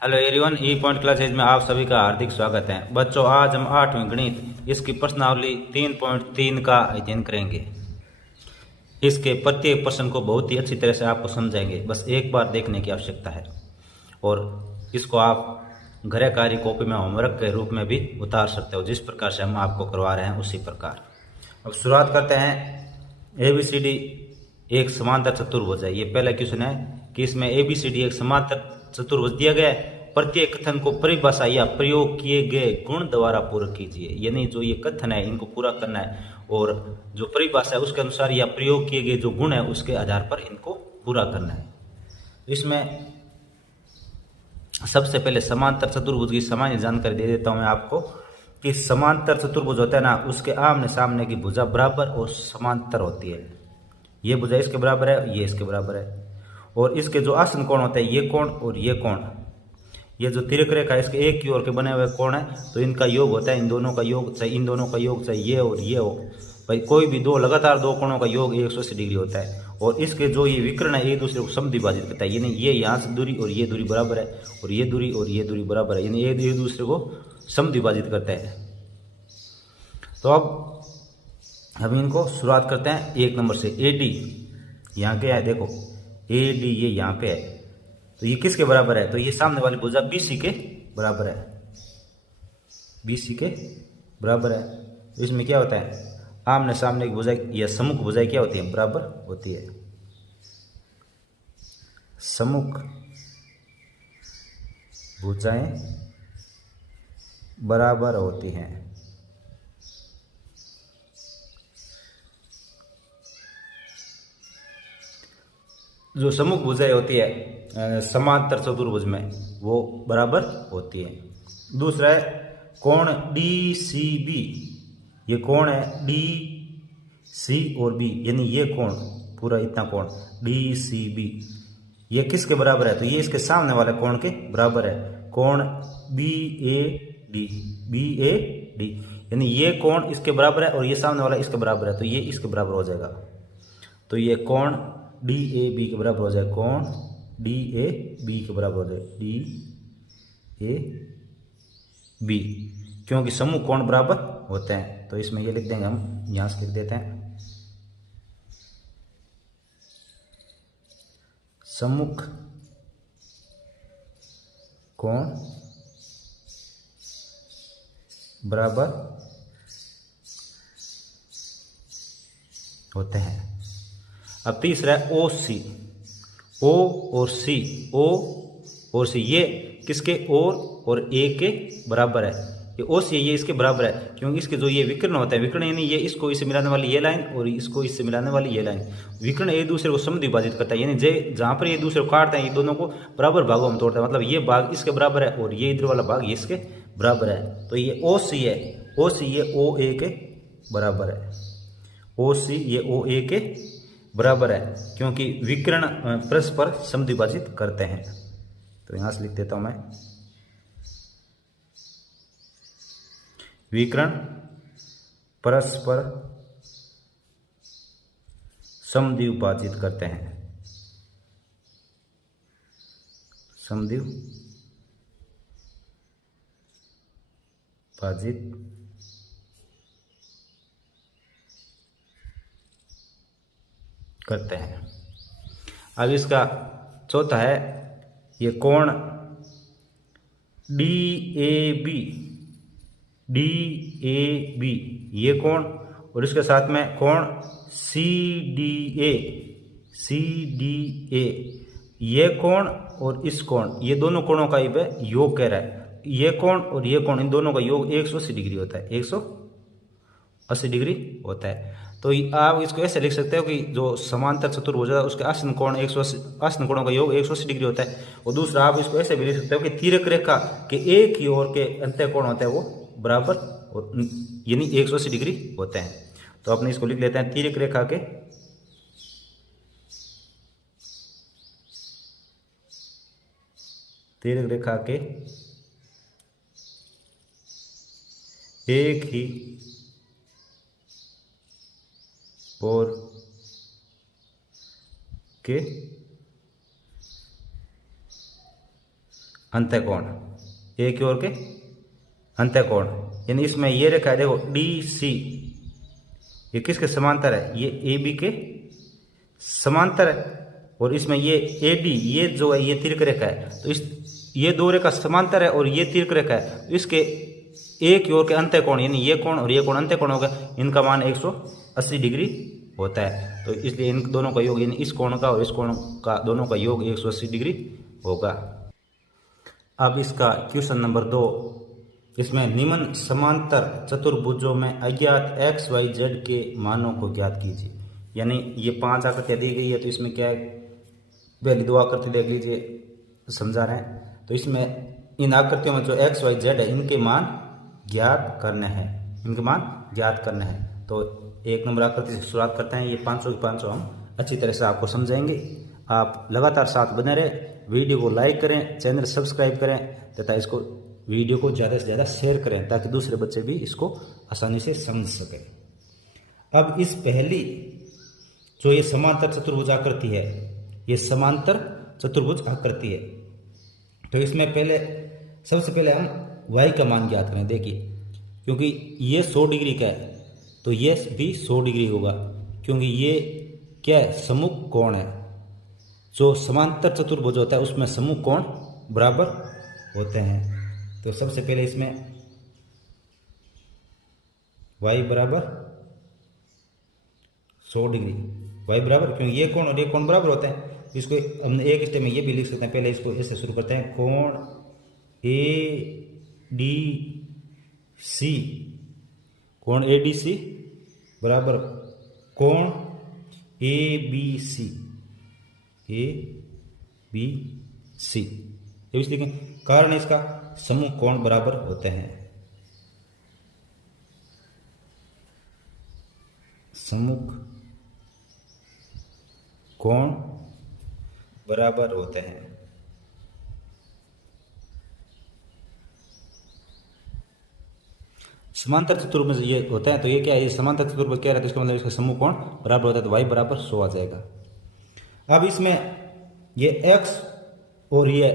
Hello everyone, ई point classes में आप सभी का हार्दिक स्वागत है। बच्चों, आज हम 8वीं गणित इसकी प्रश्नावली 3.3 का अध्ययन करेंगे। इसके प्रत्येक प्रश्न को बहुत ही अच्छी तरह से आपको समझाएंगे, बस एक बार देखने की आवश्यकता है। और इसको आप गृह कार्य कॉपी में होमवर्क के रूप में भी उतार सकते हो, जिस प्रकार से हम आपको करवा रहे हैं उसी प्रकार। अब शुरुआत करते हैं। ABCD एक समांतर चतुर्भुज है। ये पहला क्वेश्चन है कि इसमें ABCD एक समांतर चतुर्भुज दिया गया है। प्रत्येक कथन को परिभाषा या प्रयोग किए गए गुण द्वारा पूरा कीजिए। यानी जो ये कथन है इनको पूरा करना है, और जो परिभाषा है उसके अनुसार या प्रयोग किए गए जो गुण है उसके आधार पर इनको पूरा करना है। इसमें सबसे पहले समांतर चतुर्भुज की सामान्य जानकारी दे देता हूं मैं आपको कि समांतर चतुर्भुज होता है ना, उसके आमने सामने की भुजा बराबर और समांतर होती है। ये भुजा इसके बराबर है, ये इसके बराबर है। और इसके जो आसन कोण होते हैं, ये कोण और ये कोण, ये जो तिर्यक रेखा है इसके एक की ओर के बने हुए कोण है, तो इनका योग होता है इन दोनों का योग, चाहे इन दोनों का योग, चाहे ये और ये हो। भाई कोई भी दो लगातार दो कोणों का योग 180 डिग्री होता है। और इसके जो ये विकर्ण है एक दूसरे को समद्विभाजित करता है। यानी ये यहाँ से दूरी और ये दूरी बराबर है, और ये दूरी और ये दूरी बराबर है, यानी ये एक दूसरे को समद्विभाजित करता है। तो अब हम इनको शुरुआत करते हैं एक नंबर से। AD यहाँ क्या है, देखो AD ये यहाँ पे है, तो ये किसके बराबर है? तो ये सामने वाली भुजा BC के बराबर है, BC के बराबर है। तो इसमें क्या होता है, आमने सामने की भुजाएं या सम्मुख भुजाएं क्या होती है, बराबर होती है। सम्मुख भुजाएं बराबर होती हैं। जो सम्मुख भुजाएं होती है समांतर चतुर्भुज में, वो बराबर होती है। दूसरा है कोण DCB। ये कोण है DC और B, यानी ये कोण पूरा इतना कोण DCB ये किसके बराबर है? तो ये इसके सामने वाले कोण के बराबर है, कोण BAD। यानी ये कोण इसके बराबर है और ये सामने वाला इसके बराबर है, तो ये इसके बराबर हो जाएगा। तो ये कोण DAB के बराबर हो जाए, कोण DAB के बराबर हो जाए, DAB, क्योंकि सम्मुख कोण बराबर होते हैं। तो इसमें ये लिख देंगे, हम यहां से लिख देते हैं सम्मुख कोण बराबर होते हैं। अब तीसरा है OC। O और C, O और C ये किसके और A के बराबर है। ये OC ये इसके बराबर है, क्योंकि इसके जो ये विकर्ण होता है, विकर्ण यानी ये इसको इससे मिलाने वाली ये लाइन और इसको इससे मिलाने वाली ये लाइन, विकर्ण एक दूसरे को समद्विभाजित करता है। यानी जहाँ पर ये दूसरे को काटते हैं, ये दोनों को बराबर भागों में तोड़ता है। मतलब ये भाग इसके बराबर है और ये इधर वाला भाग ये इसके बराबर है। तो ये OC है, OC ये OA के बराबर है, OC ये OA के बराबर है, क्योंकि विकर्ण परस्पर समद्विभाजित करते हैं। तो यहां से लिख देता हूं मैं, विकर्ण परस्पर समद्विभाजित करते हैं, समद्विभाजित करते हैं। अब इसका चौथा है ये कोण DAB, ये कोण, और इसके साथ में कोण CDA, ये कोण और इस कोण, ये दोनों कोणों का योग कह रहा है। ये कोण और ये कोण, इन दोनों का योग 180 डिग्री होता है, 180 डिग्री होता है। तो आप इसको ऐसे लिख सकते हो कि जो समांतर चतुर्भुज है उसके आसन कोण 180, आसन कोणों का योग 180 डिग्री होता है। और दूसरा आप इसको ऐसे भी लिख सकते हो कि तिर्यक रेखा के एक ही ओर के अंत्य कोण होता है वो बराबर यानी 180 डिग्री होते हैं। तो अपने इसको लिख लेते हैं, तिर्यक रेखा के एक ही और के अंत्य कोण, एक की ओर के अंत्य कोण, यानी इसमें ये रेखा है देखो डी सी, ये किसके समांतर है, ये ए बी के समांतर है। और इसमें ये ए डी, ये जो है ये तिर्क रेखा है, तो इस ये दो रेखा समांतर है और ये तिर्क रेखा है, तो इसके एक की ओर के अंत्य कोण यानी ये कोण और ये कोण अंत्य कोण होगा, इनका मान 180 डिग्री होता है। तो इसलिए इन दोनों का योग यानी इस कोण का और इस कोण का दोनों का योग 180 डिग्री होगा। अब इसका क्वेश्चन नंबर 2, इसमें निम्न समांतर चतुर्भुजों में अज्ञात एक्स वाई जेड के मानों को ज्ञात कीजिए। यानी ये 5 आकृतियाँ दी गई है, तो इसमें क्या है, पहली 2 आकृति देख लीजिए, समझा रहे हैं। तो इसमें इन आकृतियों में जो एक्स वाई जेड है इनके मान ज्ञात करने हैं, इनके मान ज्ञात करने हैं। तो 1 नंबर आकृति से शुरुआत करते हैं। ये 500 की 500 हम अच्छी तरह से आपको समझाएंगे। आप लगातार साथ बने रहें, वीडियो को लाइक करें, चैनल सब्सक्राइब करें तथा इसको वीडियो को ज़्यादा से ज़्यादा शेयर करें ताकि दूसरे बच्चे भी इसको आसानी से समझ सकें। अब इस पहली जो ये समांतर चतुर्भुज आकृति है, ये समांतर चतुर्भुज आकृति है, तो इसमें पहले सबसे पहले हम y का मान ज्ञात करें। देखिए, क्योंकि ये 100 डिग्री का है तो ये भी 100 डिग्री होगा, क्योंकि ये क्या है, सम्मुख कोण है। जो समांतर चतुर्भुज होता है उसमें सम्मुख कोण बराबर होते हैं। तो सबसे पहले इसमें y बराबर 100 डिग्री, y बराबर, क्योंकि ये कोण और ये कोण बराबर होते हैं, तो इसको हमने एक स्टेप में ये भी लिख सकते हैं। पहले इसको ऐसे शुरू करते हैं, कोण ए डी सी, कोण ए डी सी बराबर कोण ए बी सी, ए बी सी, ये भी लिखें। कारण इसका सम्मुख कोण बराबर होते हैं, सम्मुख कोण बराबर होते हैं। समांतर चतुर्भुज ये होता है, तो ये क्या है, ये समांतर चतुर्भुज क्या रहता है, इसका मतलब इसका सम्मुख कोण बराबर होता है, तो y बराबर 100 आ जाएगा। अब इसमें ये x और ये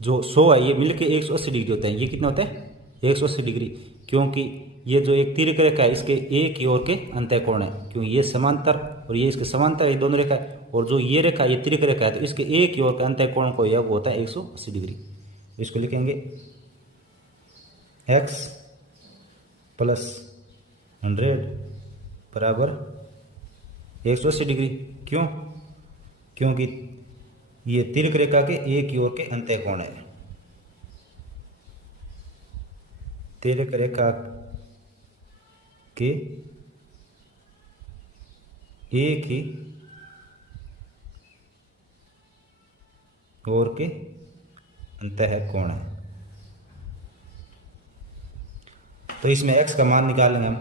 जो 100 है ये मिलके 180 डिग्री होता है। ये कितना होता है, 180 डिग्री, क्योंकि ये जो एक तिर्क रेखा है इसके एक की ओर के अंत्य कोण है, क्योंकि ये समांतर और ये इसके समांतर, ये दोनों रेखा है, और जो ये रेखा ये तिर्क रेखा है, तो इसके एक की ओर के अंत्य कोण को योग होता है 180 डिग्री। इसको लिखेंगे x प्लस 100 बराबर 180 डिग्री। क्यों, क्योंकि ये तिर्क रेखा के एक की ओर के अंत्य कोण है, तिर्क रेखा के एक ही ओर के अंतः कोण है। तो इसमें x का मान निकालेंगे हम,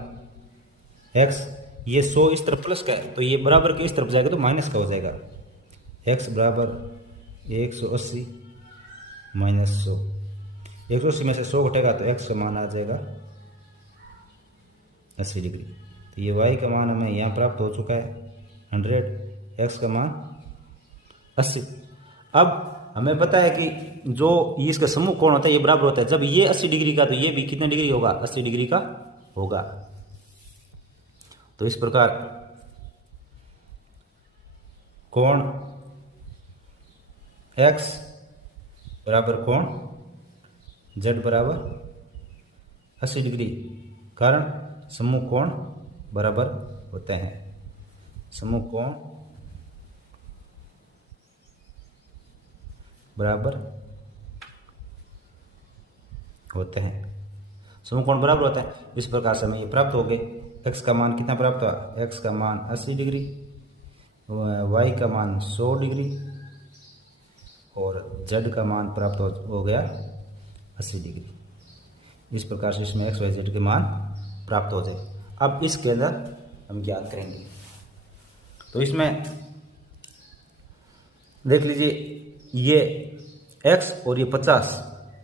x ये 100 इस तरफ प्लस का है, तो ये बराबर के इस तरफ जाएगा तो माइनस का हो जाएगा। x बराबर 180 माइनस 100, 180 में से 100 घटेगा तो x का मान आ जाएगा 80 डिग्री। तो ये y का मान हमें यहाँ प्राप्त हो चुका है 100, x का मान 80। अब हमें पता है कि जो इसका सम्मुख कोण होता है ये बराबर होता है, जब ये 80 डिग्री का तो ये भी कितने डिग्री होगा, 80 डिग्री का होगा। तो इस प्रकार कोण x बराबर कोण z बराबर 80 डिग्री, कारण सम्मुख कोण बराबर होते हैं, सम्मुख कोण बराबर होते हैं, सम्मुख कोण बराबर होता है। इस प्रकार से हमें ये प्राप्त हो गए। x का मान कितना प्राप्त हुआ, x का मान 80 डिग्री, y का मान 100 डिग्री और z का मान प्राप्त हो गया 80 डिग्री। इस प्रकार से इसमें x y z के मान प्राप्त हो जाए। अब इसके अंदर हम ज्ञात करेंगे। तो इसमें देख लीजिए, ये x और ये 50,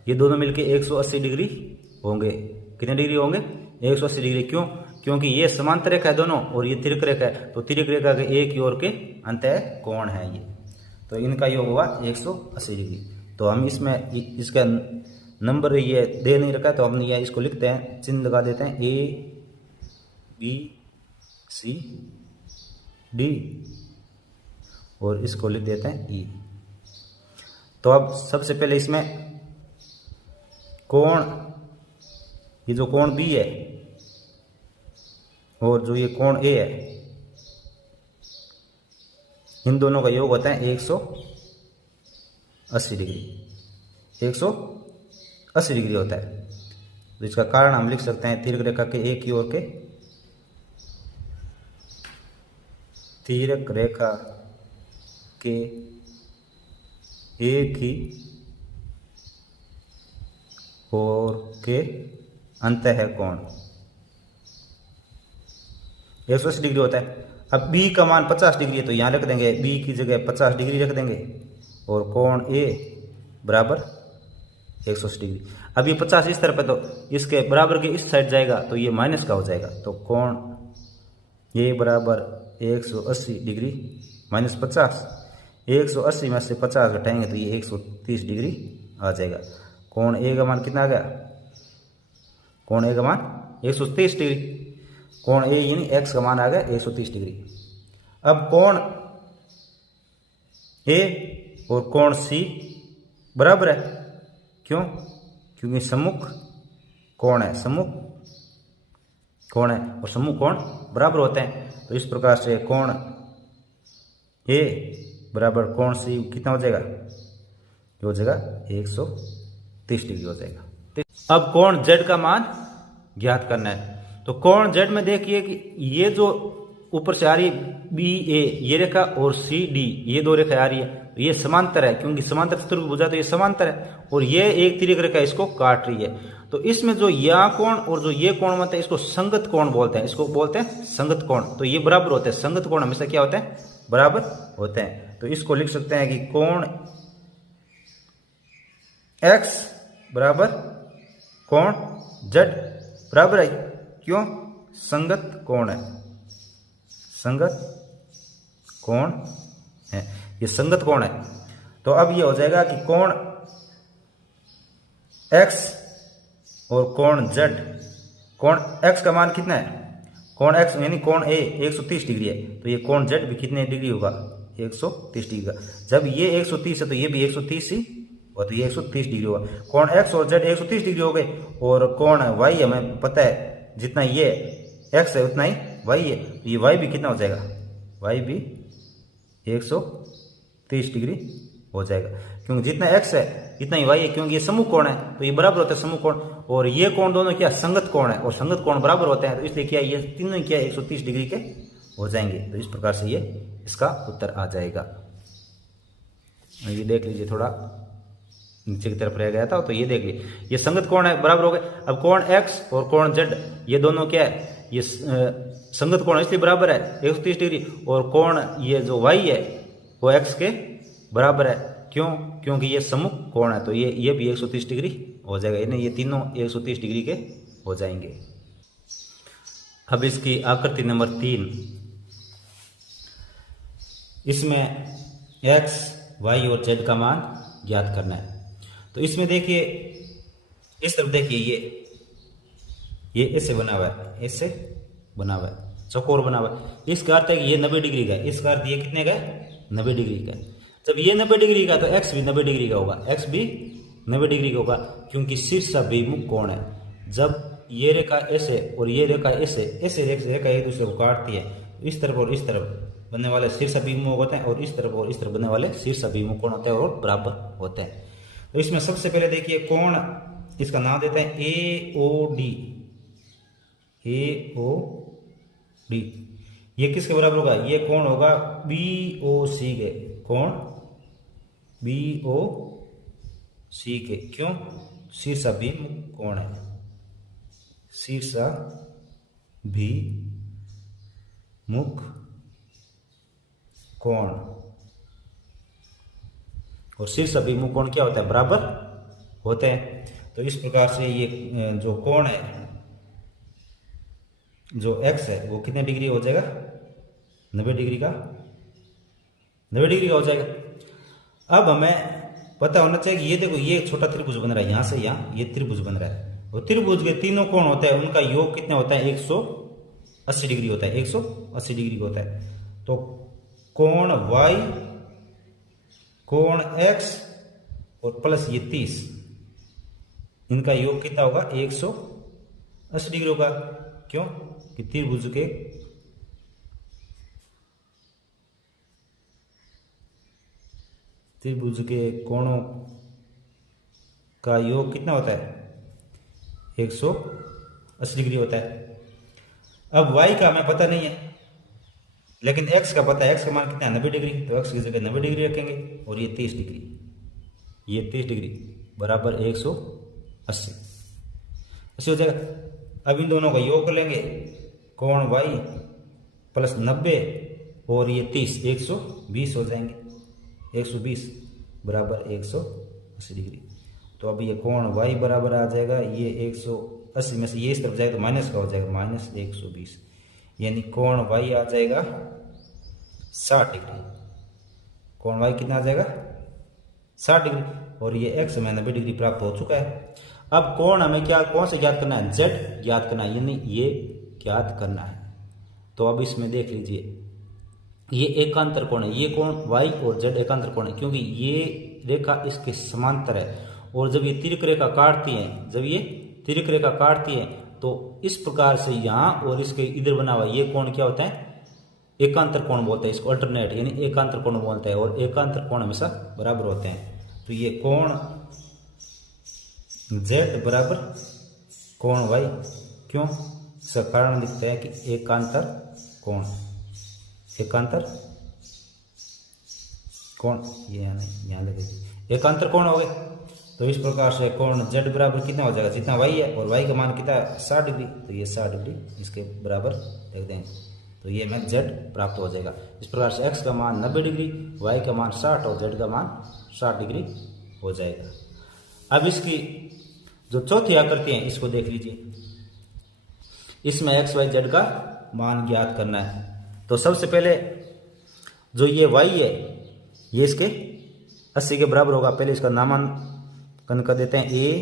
ये दोनों मिलके 180 डिग्री होंगे। कितने डिग्री होंगे, 180 डिग्री। क्यों, क्योंकि ये समांतर रेखा है दोनों और ये तिर्क रेखा है, तो तिर्क रेखा के एक की ओर के अंतः कोण है ये, तो इनका योग हुआ 180 डिग्री। तो हम इसमें इसका नंबर ये दे नहीं रखा है, तो हम ये इसको लिखते हैं, चिन्ह लगा देते हैं ABCD और इसको लिख देते हैं E। तो अब सबसे पहले इसमें कोण, ये जो कोण B है और जो ये कोण A है, इन दोनों का योग होता है 180 डिग्री। 180 डिग्री होता है। तो इसका कारण हम लिख सकते हैं, तिर्यक रेखा के एक ही ओर के, तिर्यक रेखा के एक ही ओर के अंतः कोण 180 डिग्री होता है। अब B का मान 50 डिग्री है, तो यहाँ रख देंगे B की जगह 50 डिग्री रख देंगे और कोण A बराबर 180 डिग्री। अब ये 50 इस तरफ है, तो इसके बराबर के इस साइड जाएगा तो ये माइनस का हो जाएगा। तो कोण A बराबर 180 डिग्री माइनस 50, 180 में से 50 घटाएंगे तो ये 130 डिग्री आ जाएगा। कोण A का मान कितना आ गया? कोण A का मान 130 डिग्री। कोण A यानी x का मान आ गया 130 डिग्री। अब कोण A और कोण C बराबर है, क्यों? क्योंकि सम्मुख कोण है, सम्मुख कोण है और सम्मुख कोण बराबर होते हैं। तो इस प्रकार से कोण A बराबर कोण C कितना हो जाएगा? ये हो जाएगा 130 डिग्री हो जाएगा। अब कोण Z का मान ज्ञात करना है। तो कोण Z में देखिए कि ये जो ऊपर से आ रही BA ये रेखा और CD ये दो रेखा आ रही है, तो ये समांतर है, क्योंकि समांतर चतुर्भुज है तो ये समांतर है, और ये एक तिर्यक रेखा इसको काट रही है। तो इसमें जो यह कोण और जो ये कोण बनता है इसको संगत कोण बोलते हैं, इसको बोलते हैं संगत कोण। तो ये बराबर होते हैं, संगत कोण हमेशा क्या होते हैं? बराबर होते हैं। तो इसको लिख सकते हैं कि कोण X बराबर कोण Z बराबर है, क्यों? संगत कोण है, संगत कोण है, ये संगत कोण है। तो अब ये हो जाएगा कि कोण X और कोण Z, कोण X का मान कितना है? कोण X यानी कोण A 130 डिग्री है, तो ये कोण Z भी कितने डिग्री होगा? 130 डिग्री का। जब ये 130 है तो ये भी 130 ही, और तो ये 130 डिग्री होगा। कोण X और Z 130 डिग्री हो गए, और कोण Y हमें पता है जितना ये X है उतना ही Y है, तो ये Y भी कितना हो जाएगा? Y भी 130 डिग्री हो जाएगा, क्योंकि जितना X है इतना ही Y है, क्योंकि ये समूह कोण है तो ये बराबर होता है समूह कोण। और ये कोण दोनों क्या? संगत कोण है, और संगत कोण बराबर होते हैं, तो इसलिए क्या ये तीनों क्या 130 डिग्री के हो जाएंगे। तो इस प्रकार से ये इसका उत्तर आ जाएगा। ये देख लीजिए, थोड़ा नीचे की तरफ रह गया था, तो ये देख लीजिए, ये संगत कोण है, बराबर हो गए। अब कोण X और कोण Z ये दोनों क्या है? ये संगत कोण इसलिए बराबर है 130 डिग्री, और कोण ये जो Y है वो X के बराबर है, क्यों? क्योंकि ये सम्मुख कोण है, तो ये भी 130 डिग्री हो जाएगा, यानी ये तीनों 130 डिग्री के हो जाएंगे। अब इसकी आकृति नंबर 3, इसमें X, Y और Z का मान ज्ञात करना है। तो इसमें देखिए, इस तरफ देखिए, ये ऐसे बना हुआ है, ऐसे बना हुआ है, चौकोर बना हुआ है। इसका अर्थ है कि ये 90 डिग्री का है, इसका अर्थ ये कितने का है? 90 डिग्री का है। जब ये 90 डिग्री का तो X भी 90 डिग्री का होगा, X भी 90 डिग्री का होगा, क्योंकि शीर्षाभिमुख कोण है। जब ये रेखा ऐसे और ये रेखा ऐसे, ऐसे रेखा एक दूसरे को काटती है, इस तरफ और इस तरफ बनने वाले शीर्षाभिमुख होते हैं, और इस तरफ और इस तरफ बनने वाले शीर्षाभिमुख कोण होते हैं और बराबर होते हैं। तो इसमें सबसे पहले देखिए कोण, इसका नाम देते हैं AOD। AOD ये किसके बराबर होगा? ये कोण होगा BOC के, कोण BOC के, क्यों? शीर्षाभिमुख कोण है, शीर्षाभिमुख कोण। और शीर्षाभिमुख कोण क्या होता है? बराबर होते हैं। तो इस प्रकार से ये जो कोण है, जो X है वो कितने डिग्री हो जाएगा? 90 डिग्री का, 90 डिग्री का हो जाएगा। अब हमें पता होना चाहिए कि ये देखो ये छोटा त्रिभुज बन रहा है, यहाँ से यहाँ ये त्रिभुज बन रहा है, और त्रिभुज के तीनों कोण होते हैं उनका योग कितना होता है 180 डिग्री होता है, 180 डिग्री होता है। तो कोण y, कोण x और प्लस ये 30, इनका योग कितना होगा 180 डिग्री होगा। क्यों कि त्रिभुज के कोणों का योग कितना होता है 180 डिग्री होता है। अब y का हमें पता नहीं है, लेकिन x का पता है, x का मान कितना है 90 डिग्री, तो x की जगह 90 डिग्री रखेंगे और ये 30 डिग्री, ये 30 डिग्री बराबर 180 ऐसे हो जाएगा। अब इन दोनों का योग कर लेंगे, कोण y प्लस 90 और ये 30 120 हो जाएंगे, 120 बराबर 180 डिग्री। तो अब ये कोण y बराबर आ जाएगा, ये 180 में से ये इस तरफ जाएगा तो माइनस का हो जाएगा, माइनस 120, यानी कोण y आ जाएगा 60 डिग्री। कोण y कितना आ जाएगा 60 डिग्री, और ये x में 90 डिग्री प्राप्त हो चुका है। अब कोण हमें क्या कौन से ज्ञात करना है, z ज्ञात करना है, यानी ये ज्ञात करना है। तो अब इसमें देख लीजिए ये एकांतर कोण है, ये कोण y और z एकांतर कोण है, क्योंकि ये रेखा इसके समांतर है, और जब ये तिर्यक रेखा काटती है, जब ये तिर्यक रेखा काटती है तो इस प्रकार से यहाँ और इसके इधर बना हुआ ये कोण क्या होता है एकांतर कोण बोलते हैं इसको, अल्टरनेट यानी एकांतर कोण बोलते हैं, और एकांतर कोण हमेशा बराबर होते हैं। तो ये कोण z बराबर कोण y, क्यों, इसका कारण लिखते हैं कि एकांतर कोण, एकांतर कोण, ये यहाँ लगे एकांतर कोण हो गए। तो इस प्रकार से कोण z बराबर कितना हो जाएगा, जितना y है, और y का मान कितना 60 डिग्री, तो ये 60 डिग्री इसके बराबर लिख देंगे, तो ये हमें z प्राप्त हो जाएगा। इस प्रकार से x का मान 90 डिग्री, y का मान 60 और z का मान 60 डिग्री हो जाएगा। अब इसकी जो चौथी आकृति है इसको देख लीजिए, इसमें x y z का मान ज्ञात करना है। तो सबसे पहले जो ये y है ये इसके 80 के बराबर होगा। पहले इसका नामांकन कर देते हैं, a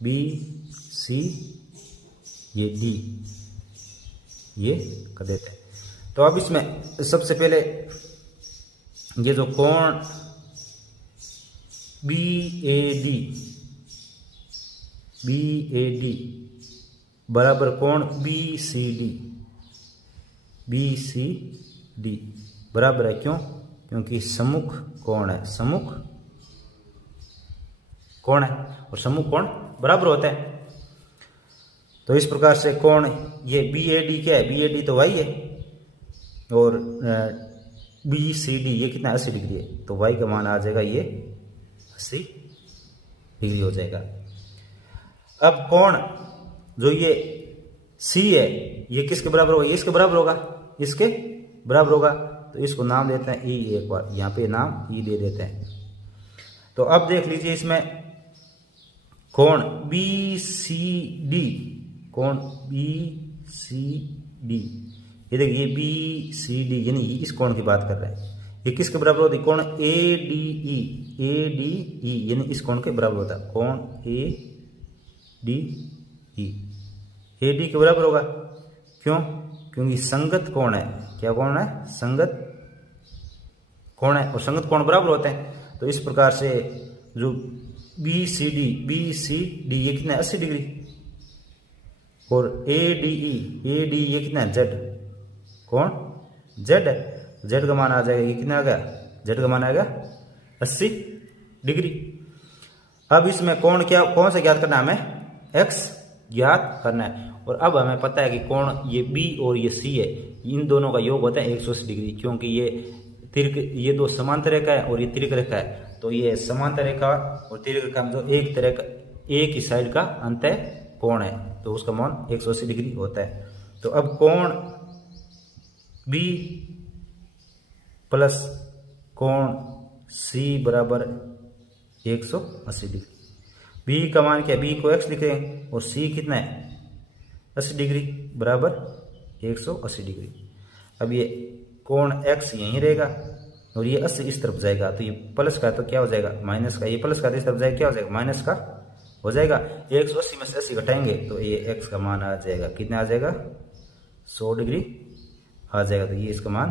b c ये d, ये कर देते हैं। तो अब इसमें सबसे पहले ये जो कोण BAD बराबर कोण BCD बराबर है, क्यों, क्योंकि सम्मुख कोण है, सम्मुख कोण है और सम्मुख कोण बराबर होता है। तो इस प्रकार से कोण ये BAD क्या है, BAD तो y है, और BCD ये कितना 80 डिग्री है, तो y का मान आ जाएगा ये 80 डिग्री हो जाएगा। अब कोण जो ये C है ये किसके बराबर होगा, ये इसके बराबर होगा, इसके बराबर होगा, तो इसको नाम देते हैं E, एक बार यहाँ पे नाम E दे देते हैं। तो अब देख लीजिए इसमें कोण BCD, कोण BCD, ये देखिए BCD यानी इस कोण की बात कर रहे हैं, ये किसके बराबर होती है, कोण ADE यानी इस कोण के बराबर होता है, कोण AD के बराबर होगा, क्यों, क्योंकि संगत कोण है, क्या कोण है, संगत कोण है, और संगत कोण बराबर होते हैं। तो इस प्रकार से जो BCD ये कितना है 80 डिग्री, और ADE ये कितना है Z, कौन Z है, Z का मान आ जाएगा, ये कितना आ गया, Z का मान आएगा 80 डिग्री। अब इसमें कोण क्या, कौन सा ज्ञात करना है, हमें x ज्ञात करना है। और अब हमें पता है कि कोण ये B और ये C है, इन दोनों का योग होता है 180 डिग्री, क्योंकि ये दो समांतर रेखा है और ये तिर्यक रेखा है। तो ये समांतर रेखा और तिर्यक रेखा में जो एक तरह का एक ही साइड का अंतः कोण है, तो उसका मान 180 डिग्री होता है। तो अब कोण B प्लस कोण C बराबर 180 डिग्री। B का मान क्या है, B को x लिख रहे हैं और C कितना है 80 डिग्री बराबर 180 डिग्री। अब ये कोण x यहीं रहेगा और ये 80 इस तरफ जाएगा, तो ये प्लस का तो क्या हो जाएगा माइनस का, ये प्लस का इस तरफ जाएगा क्या हो जाएगा माइनस का हो जाएगा। 180 में से 80 घटाएंगे तो ये एक्स का मान आ जाएगा, कितना आ जाएगा 100 डिग्री आ जाएगा, तो ये इसका मान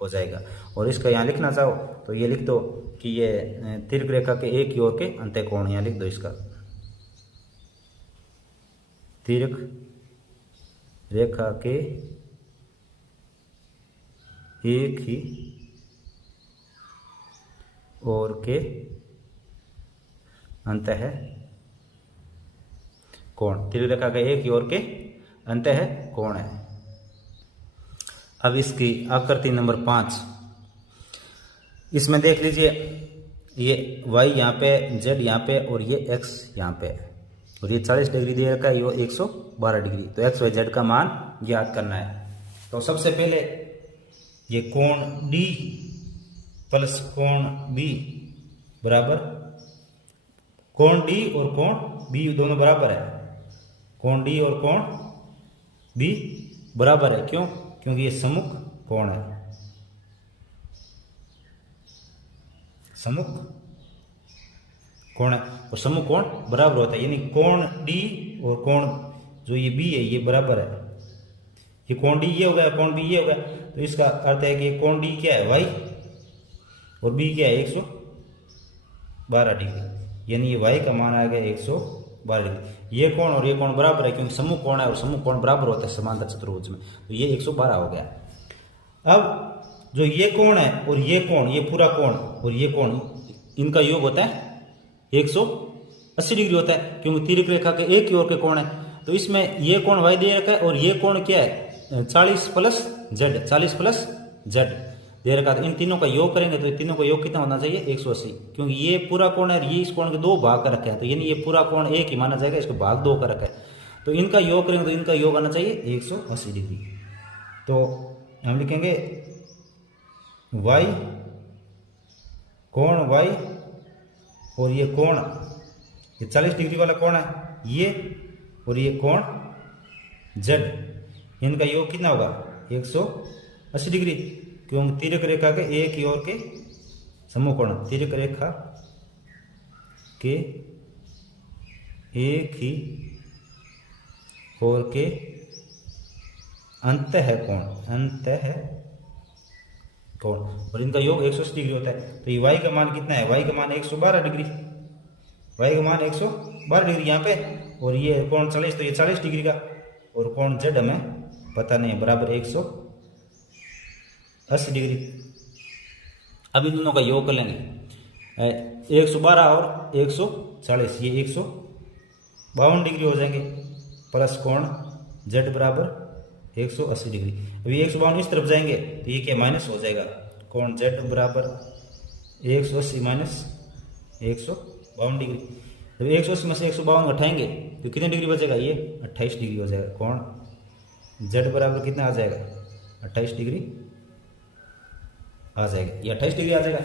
हो जाएगा। और इसका यहाँ लिखना चाहो तो ये लिख दो कि ये तिर्क रेखा के एक ही ओर के अंत्य कोण, यहाँ लिख दो इसका तिर्क रेखा के एक ही ओर के अंत्य है कोण, तिर्क रेखा के एक ही ओर के अंत्य है कोण है। अब इसकी आकृति नंबर 5, इसमें देख लीजिए ये y यहाँ पे, z यहाँ पे और ये x यहाँ पे, और ये 40 डिग्री दे रखा है, ये 112 डिग्री। तो x y z का मान ज्ञात करना है। तो सबसे पहले ये कोण d प्लस कोण b बराबर, कोण d और कोण b दोनों बराबर है, कोण d और कोण b बराबर है। क्यों? क्योंकि ये सम्मुख कोण है, सम्मुख कोण है और सम्मुख कोण बराबर होता है, यानी कोण d और कोण जो ये b है ये बराबर है। ये कोण d ये हो गया, कोण b ये हो गया, तो इसका अर्थ है कि कोण d क्या है y और b क्या है 112 डिग्री, यानी ये y का मान आ गया 112 डिग्री। ये कोण और ये कोण बराबर है क्योंकि सम्मुख कोण है और सम्मुख कोण बराबर होता है समांतर चतुर्भुज में, तो ये 112 हो गया। अब जो ये कोण है और ये कोण, ये पूरा कोण और ये कोण, इनका योग होता है 180 डिग्री होता है क्योंकि तिर्क रेखा के एक ही ओर के कोण है। तो इसमें ये कोण y दे रखा है और ये कोण क्या है 40 प्लस z दे रखा है। इन तीनों का योग करेंगे तो तीनों का योग कितना होना चाहिए 180, क्योंकि ये पूरा कोण है, ये इस कोण के दो भाग कर रखे हैं, तो यानी ये पूरा कोण एक ही माना जाएगा, इसको भाग दो कर रखा है, तो इनका योग करेंगे तो इनका योग आना चाहिए 180 डिग्री। तो हम लिखेंगे y, कोण y और ये कोण, ये 40 डिग्री वाला कोण है ये, और ये कोण z, इनका योग कितना होगा 180 डिग्री, क्योंकि तिर्क रेखा के एक ही ओर के सम्मुख कोण, तिर्क रेखा के एक ही ओर के अंत है कोण, अंत है कोण, और इनका योग 180 डिग्री होता है। तो ये y का मान कितना है, y का मान 112 डिग्री, y का मान 112 डिग्री यहाँ पे, और ये कोण 40, तो ये 40 डिग्री का, और कोण z हमें पता नहीं, बराबर 180 डिग्री। अब इन दोनों का योग कर लेंगे 112 और 140, ये 152 डिग्री हो जाएंगे, प्लस कोण z बराबर 180 डिग्री। अभी 152 इस तरफ जाएंगे तो ये क्या माइनस हो जाएगा, कोण z बराबर 180 माइनस 152 डिग्री। जब 180 में से 152 घटाएंगे तो कितने डिग्री बचेगा, ये 28 डिग्री हो जाएगा। कोण z बराबर कितना आ जाएगा 28 डिग्री आ जाएगा, ये 28 डिग्री आ जाएगा।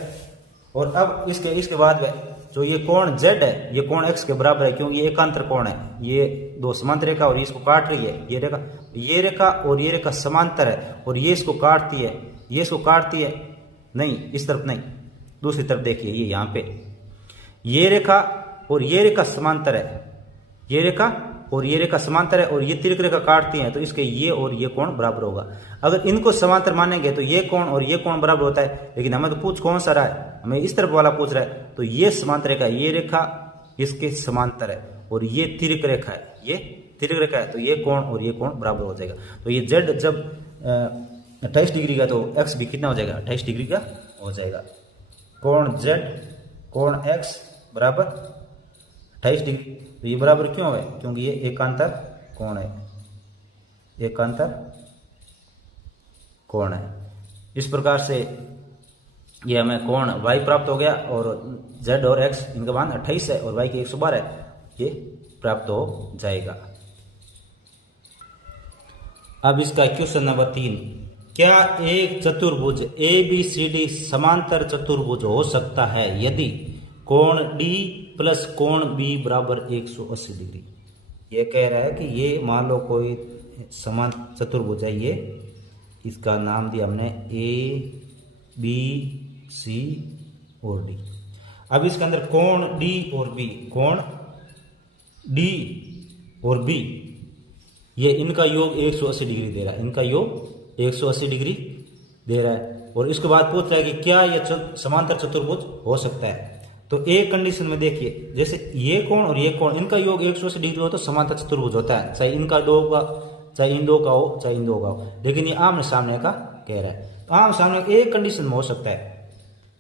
और अब इसके बाद जो ये कोण z है ये कोण x के बराबर है, क्योंकि ये एकांतर कोण है, ये दो समांतर रेखा और इसको काट रही है, ये रेखा और ये रेखा समांतर है, और ये इसको काटती है, ये इसको काटती है, नहीं इस तरफ नहीं, दूसरी तरफ देखिए, ये यहाँ पे ये रेखा और ये रेखा समांतर है, ये रेखा और ये रेखा समांतर है, और ये तिर्क रेखा काटती है, तो इसके ये और ये कोण बराबर होगा। अगर इनको समांतर मानेंगे तो ये कोण और ये कोण बराबर होता है, लेकिन हमें तो पूछ कौन सा रहा है, हमें इस तरफ वाला पूछ रहा है, तो ये समांतर रेखा, ये रेखा इसके समांतर है, और ये तिर्क रेखा है, ये तिर्क रेखा है, तो ये कोण और ये कोण बराबर हो जाएगा। तो ये z जब 28 डिग्री का तो x भी कितना हो जाएगा 28 डिग्री का हो जाएगा। कोण z कोण x बराबर 28 डिग्री, तो ये बराबर क्यों है, क्योंकि ये एकांतर कोण है, एकांतर कोण है। इस प्रकार से ये हमें कोण y प्राप्त हो गया, और z और x इनका मान 28 है और y की 112 है, ये प्राप्त हो जाएगा। अब इसका क्वेश्चन नंबर 3, क्या एक चतुर्भुज ABCD समांतर चतुर्भुज हो सकता है यदि कोण D प्लस कोण B बराबर 180 डिग्री। ये कह रहा है कि ये मान लो कोई समान चतुर्भुज है, ये इसका नाम दिया हमने बी सी और डी। अब इसके अंदर कोण डी और बी, कोण डी और बी, ये इनका योग 180 डिग्री दे रहा है, इनका योग 180 डिग्री दे रहा है। और इसके बाद पूछ रहा है कि क्या यह समांतर चतुर्भुज हो सकता है। तो एक कंडीशन में देखिए, जैसे ये कोण और ये कोण, इनका योग 180 डिग्री हो तो समांतर चतुर्भुज होता है, चाहे इनका दो का, चाहे इन दो का हो, चाहे इन दो का हो। लेकिन ये आमने सामने का कह रहा है, तो आमने सामने एक कंडीशन में हो सकता है,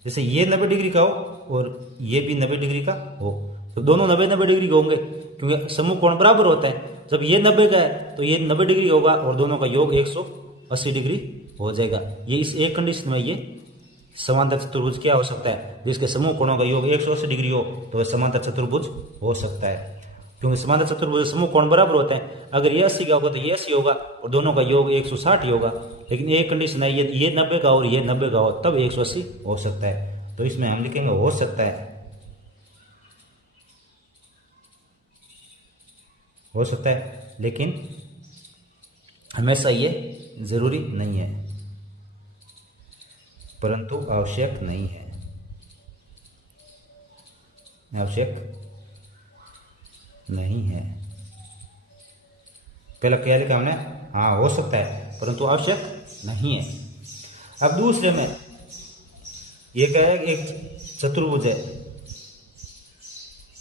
जैसे ये 90 डिग्री का हो और ये भी 90 डिग्री का हो, तो दोनों 90-90 डिग्री के होंगे, क्योंकि समूह कोण बराबर होता है। जब ये 90 का है तो ये 90 डिग्री होगा और दोनों का योग 180 डिग्री हो जाएगा। ये इस एक कंडीशन में ये समांतर चतुर्भुज क्या हो सकता है, जिसके समूह कोणों का योग 180 डिग्री हो तो समांतर चतुर्भुज हो सकता है, क्योंकि समांतर चतुर्भुज समूह कोण बराबर होते हैं। अगर ये 80 का होगा तो ये 80 होगा और दोनों का योग 160 ही होगा। लेकिन एक कंडीशन है, ये 90 का और ये 90 का हो तब 180 हो सकता है। तो इसमें हम लिखेंगे हो सकता है, हो सकता है, लेकिन हमेशा ये जरूरी नहीं है, परंतु आवश्यक नहीं है, आवश्यक नहीं है। पहला क्या लिखा हमने, हाँ हो सकता है परंतु आवश्यक नहीं है। अब दूसरे में ये क्या है, एक चतुर्भुज है,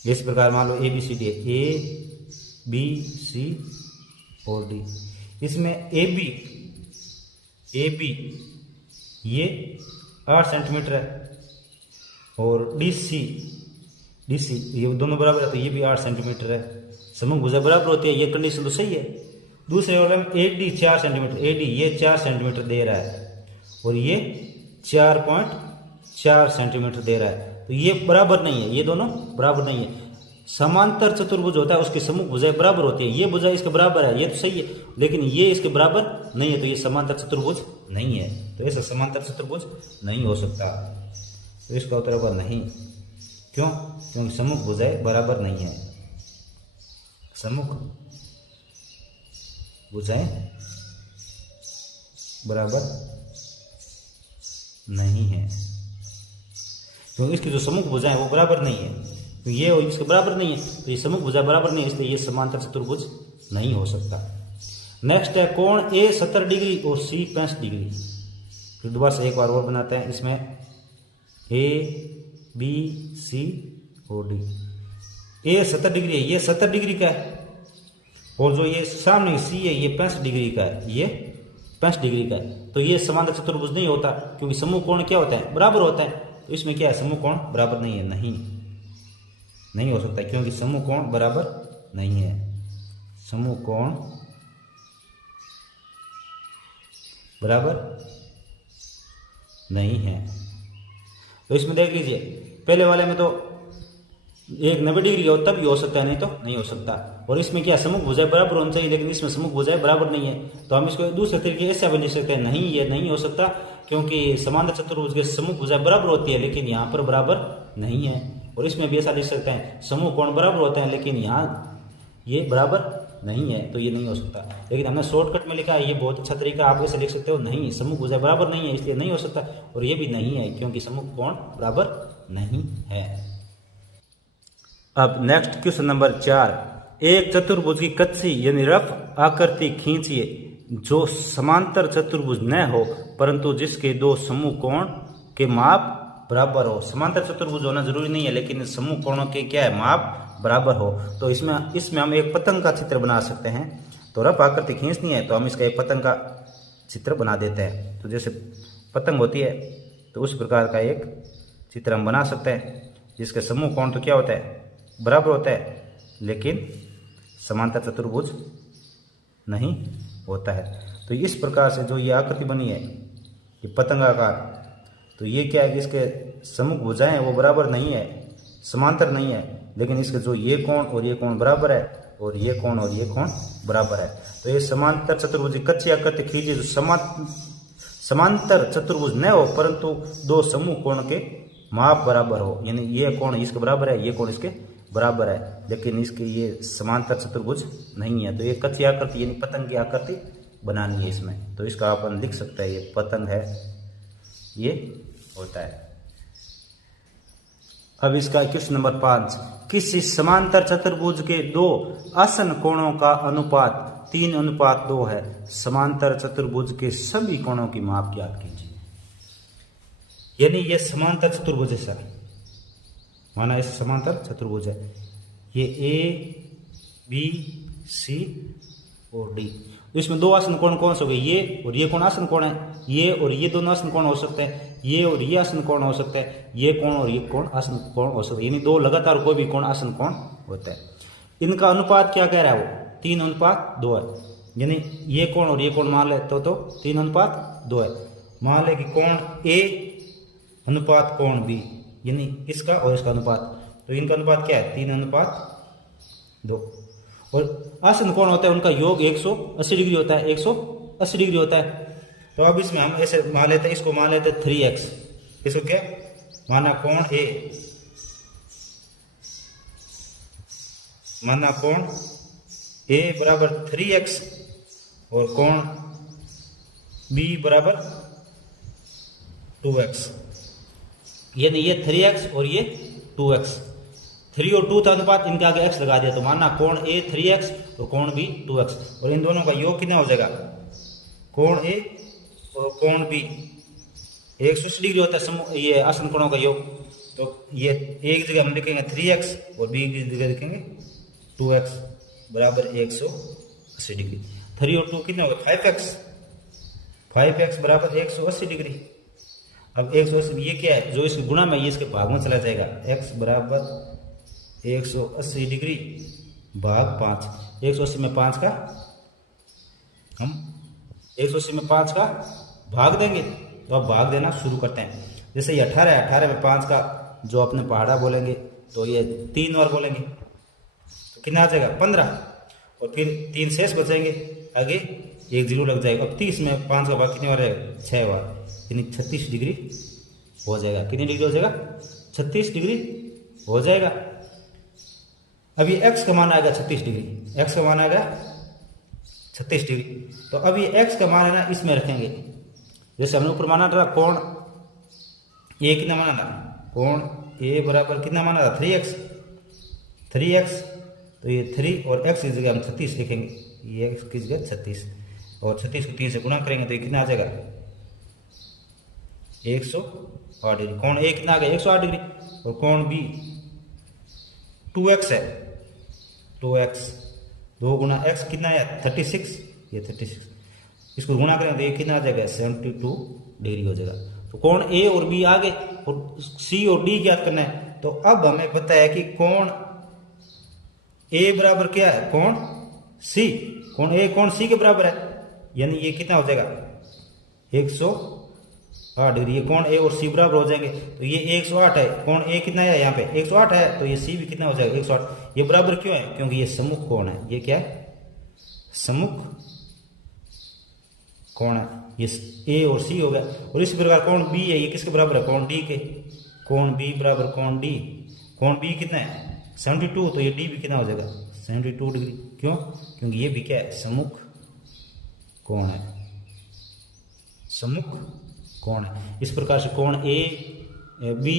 इस प्रकार मान लो A B C D, A B C और डी। इसमें ए बी ये 8 सेंटीमीटर है और डी सी ये दोनों बराबर है, तो ये भी 8 सेंटीमीटर है। समूह भुजा बराबर होती है, ये कंडीशन तो सही है। दूसरे वाले में A D 4 centimetre, A D ये 4 सेंटीमीटर दे रहा है और ये 4.4 सेंटीमीटर दे रहा है, तो ये बराबर नहीं है, ये दोनों बराबर नहीं है। समांतर चतुर्भुज होता है, उसकी समूह भुजाएं बराबर होती है, ये भुजा इसके बराबर है, ये तो सही है, लेकिन ये इसके बराबर नहीं है, तो ये समांतर चतुर्भुज नहीं है। तो ऐसा समांतर चतुर्भुज नहीं हो सकता, तो इसका उत्तर होगा नहीं। क्यों? क्योंकि समूह भुजाएं बराबर नहीं है, समूह भुजाएं बराबर नहीं है, तो इसकी जो समूह भुजाएं वो बराबर नहीं है, तो ये और इसके बराबर नहीं है, तो ये समूह भुजा बराबर नहीं है, इसलिए ये समांतर चतुर्भुज नहीं हो सकता। नेक्स्ट है कोण ए 70 डिग्री और सी 65 डिग्री। फिर दोबारा से एक बार और बनाते हैं, इसमें ए बी सी और डी। ए 70 डिग्री है, ये 70 डिग्री का है, और जो ये सामने सी है ये 65 डिग्री का है, ये 65 डिग्री का है, तो ये समांतर चतुर्भुज नहीं होता, क्योंकि समूह कोण क्या होता है, बराबर होता है। तो इसमें क्या है, समूह कोण बराबर नहीं है, नहीं हो सकता, क्योंकि समूह कोण बराबर नहीं है, समूह कोण बराबर नहीं है। तो इसमें देख लीजिए, पहले वाले में तो एक 90 डिग्री हो तब भी हो सकता है, नहीं तो नहीं हो सकता। और इसमें क्या समूह भुजाएं बराबर होनी चाहिए, लेकिन इसमें समूह भुजाएं बराबर नहीं है, तो हम इसको दूसरे तरीके ऐसे भी लिख सकते हैं, नहीं ये नहीं हो सकता, क्योंकि समांतर चतुर्भुज के समूह भुजाएं बराबर होती है, लेकिन यहाँ पर बराबर नहीं है। और इसमें भी ऐसा लिख सकते हैं, समूह कोण बराबर होते हैं, लेकिन यहाँ ये बराबर नहीं है, तो ये नहीं हो सकता। लेकिन हमने शॉर्टकट में लिखा है, ये बहुत अच्छा तरीका, आप ऐसे लिख सकते हो, नहीं समूह भुजाएं बराबर नहीं है इसलिए नहीं हो सकता, और ये भी नहीं है क्योंकि समूह कोण बराबर नहीं है। अब नेक्स्ट क्वेश्चन नंबर 4, एक चतुर्भुज की कच्ची यानी रफ आकृति खींचिए जो समांतर चतुर्भुज न हो परंतु जिसके दो समूह कोण के माप बराबर हो। समांतर चतुर्भुज होना जरूरी नहीं है, लेकिन समूह कोणों के क्या है, माप बराबर हो। तो इसमें हम एक पतंग का चित्र बना सकते हैं। तो रफ आकृति खींचनी है तो हम इसका एक पतंग का चित्र बना देते हैं। तो जैसे पतंग होती है तो उस प्रकार का एक चित्र हम बना सकते हैं, जिसके समूह कोण तो क्या होता है, बराबर होता है, लेकिन समांतर चतुर्भुज नहीं होता है। तो इस प्रकार से जो ये आकृति बनी है, ये पतंगाकार, तो ये क्या है कि इसके समूह भुजाएं वो बराबर नहीं है, समांतर नहीं है, लेकिन इसके जो ये कोण और ये कोण बराबर है, और ये कोण और ये कोण बराबर है। तो ये समांतर चतुर्भुज की कच्ची आकृति खींची जो समांतर चतुर्भुज न हो परंतु दो समूह कोण के माप बराबर हो, यानी ये कोण इसके बराबर है, ये कोण इसके बराबर है, लेकिन इसके ये समांतर चतुर्भुज नहीं है। तो ये कच्ची आकृति यानी पतंग की आकृति बनानी है इसमें। तो इसका अपन लिख सकते हैं, ये पतंग है, ये होता है। अब इसका क्वेश्चन नंबर 5, किसी समांतर चतुर्भुज के दो आसन कोणों का अनुपात 3:2 है। समांतर चतुर्भुज के सभी कोणों की माप ज्ञात कीजिए। यानी ये समांतर चतुर्भुज है सर, माना ऐसे समांतर चतुर्भुज है, ये ए बी सी और डी। इसमें दो आसन कोण कौन से हो गए, ये और ये कोण आसन कोण है, ये और ये दोनों आसन कोण हो सकते हैं, ये और ये आसन कोण हो सकते हैं, ये कोण और ये कोण आसन कोण हो सकते हैं। यानी दो लगातार कोई भी कोण आसन कोण होता है। इनका अनुपात क्या कह रहा है वो 3:2 है। यानी ये कोण और ये कोण मान ले तो 3:2 है। मान ले कि कोण ए अनुपात कोण बी, यानी इसका और इसका अनुपात, तो इनका अनुपात क्या है 3:2। और आसन कोण होता है उनका योग 180 डिग्री होता है, 180 डिग्री होता है। तो अब इसमें हम ऐसे मान लेते हैं, इसको मान लेते हैं 3x, इसको क्या माना कोण ए, माना कोण ए बराबर 3x और कोण बी बराबर 2x। यानी ये 3x और ये 2x, 3 और 2 था अनुपात, इनके आगे x लगा दिया, तो मानना कोण ए 3x और कोण बी 2x, और इन दोनों का योग कितना हो जाएगा, कोण ए और कोण बी 180 डिग्री होता है ये आसन कोणों का योग। तो ये एक जगह हम लिखेंगे 3x और बी की जगह लिखेंगे 2x बराबर 180 डिग्री। 3 और 2 कितने हो गए 5x बराबर 180 डिग्री। अब 180 ये क्या है, जो इसके गुणा में ये इसके भाग में चला जाएगा, x बराबर 180 डिग्री भाग 5। 180 में 5 का हम 180 में 5 का भाग देंगे, तो अब भाग देना शुरू करते हैं। जैसे ये 18 है, 18 में 5 का जो अपने पहाड़ा बोलेंगे तो ये 3 बार बोलेंगे तो कितना आ जाएगा 15, और फिर 3 शेष बचेंगे, आगे 1 0 लग जाएगा। अब 30 में 5 का भाग कितनी बार रहेगा 6 बार, यानी 36 डिग्री हो जाएगा। कितनी डिग्री हो जाएगा 36 डिग्री हो जाएगा। अब ये x का मान आएगा 36 डिग्री, x का मान आएगा 36 डिग्री। तो अब ये x का मान है ना इसमें रखेंगे, जैसे हमने ऊपर माना था कोण ए कितना माना था, कोण ए बराबर कितना माना था 3x, तो ये 3 और x की जगह हम 36 लिखेंगे, ये x की जगह 36, और 36 को 3 से गुणा करेंगे तो ये कितना आ जाएगा 108 डिग्री। कोण ए कितना आ गया 108 डिग्री, और कोण बी 2x है, 2x 2 गुना x कितना है 36, ये 36, इसको गुणा करेंगे तो ये कितना आ जाएगा 72 डिग्री हो जाएगा। तो कोण ए और बी आगे, और सी और डी ज्ञात करना है। तो अब हमें पता है कि कोण ए बराबर क्या है कोण सी, कोण ए कोण सी के बराबर है, यानी ये कितना हो जाएगा 108 डिग्री। ये कोण ए और सी बराबर हो जाएंगे, तो ये 108 है, कोण ए कितना है यहाँ पे 108 है, तो ये सी भी कितना हो जाएगा 108। ये बराबर क्यों है, क्योंकि ये सम्मुख कोण है, ये क्या है सम्मुख कोण है, ये ए और सी हो गया। और इसी प्रकार कोण बी है, ये किसके बराबर है कोण डी के, कोण बी बराबर कोण डी, कोण बी कितना है 72, तो ये डी भी कितना हो जाएगा 72 डिग्री। क्यों, क्योंकि ये भी क्या है सम्मुख कोण है, सम्मुख कोण है। इस प्रकार से कोण ए बी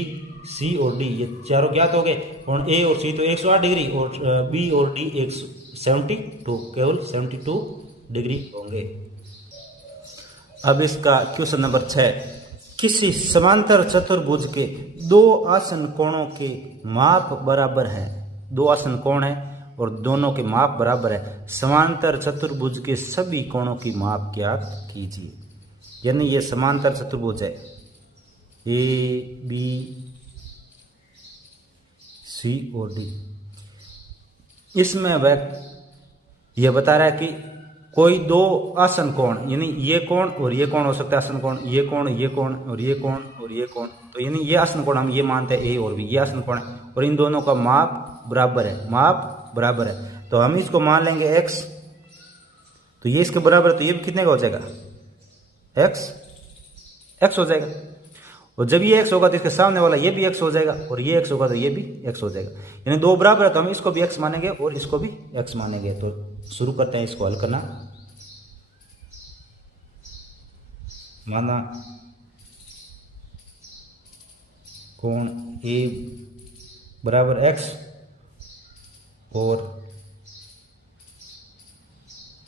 सी और डी ये चारों ज्ञात हो गए। कोण ए और सी तो 108 डिग्री, और बी और डी 72, केवल 72 डिग्री होंगे। अब इसका क्वेश्चन नंबर 6, किसी समांतर चतुर्भुज के दो आसन कोणों के माप बराबर है। दो आसन कोण है और दोनों के माप बराबर है। समांतर चतुर्भुज के सभी कोणों की माप ज्ञात कीजिए। यानी ये समांतर चतुर्भुज है ए बी सी और डी। इसमें वह यह बता रहा है कि कोई दो आसन कोण, यानी ये कोण और ये कोण हो सकता है आसन कोण, ये कोण और ये कोण और ये कोण, तो यानी ये आसन कोण हम ये मानते हैं ए और बी, ये आसन कोण है, और इन दोनों का माप बराबर है, माप बराबर है। तो हम इसको मान लेंगे x, तो ये इसके बराबर है, तो ये कितने का हो जाएगा x हो जाएगा। और जब ये x होगा तो इसके सामने वाला ये भी x हो जाएगा, और ये x होगा तो ये भी x हो जाएगा। यानी दो बराबर है तो हम इसको भी x मानेंगे और इसको भी x मानेंगे। तो शुरू करते हैं इसको हल करना। माना कोण ए बराबर एक्स और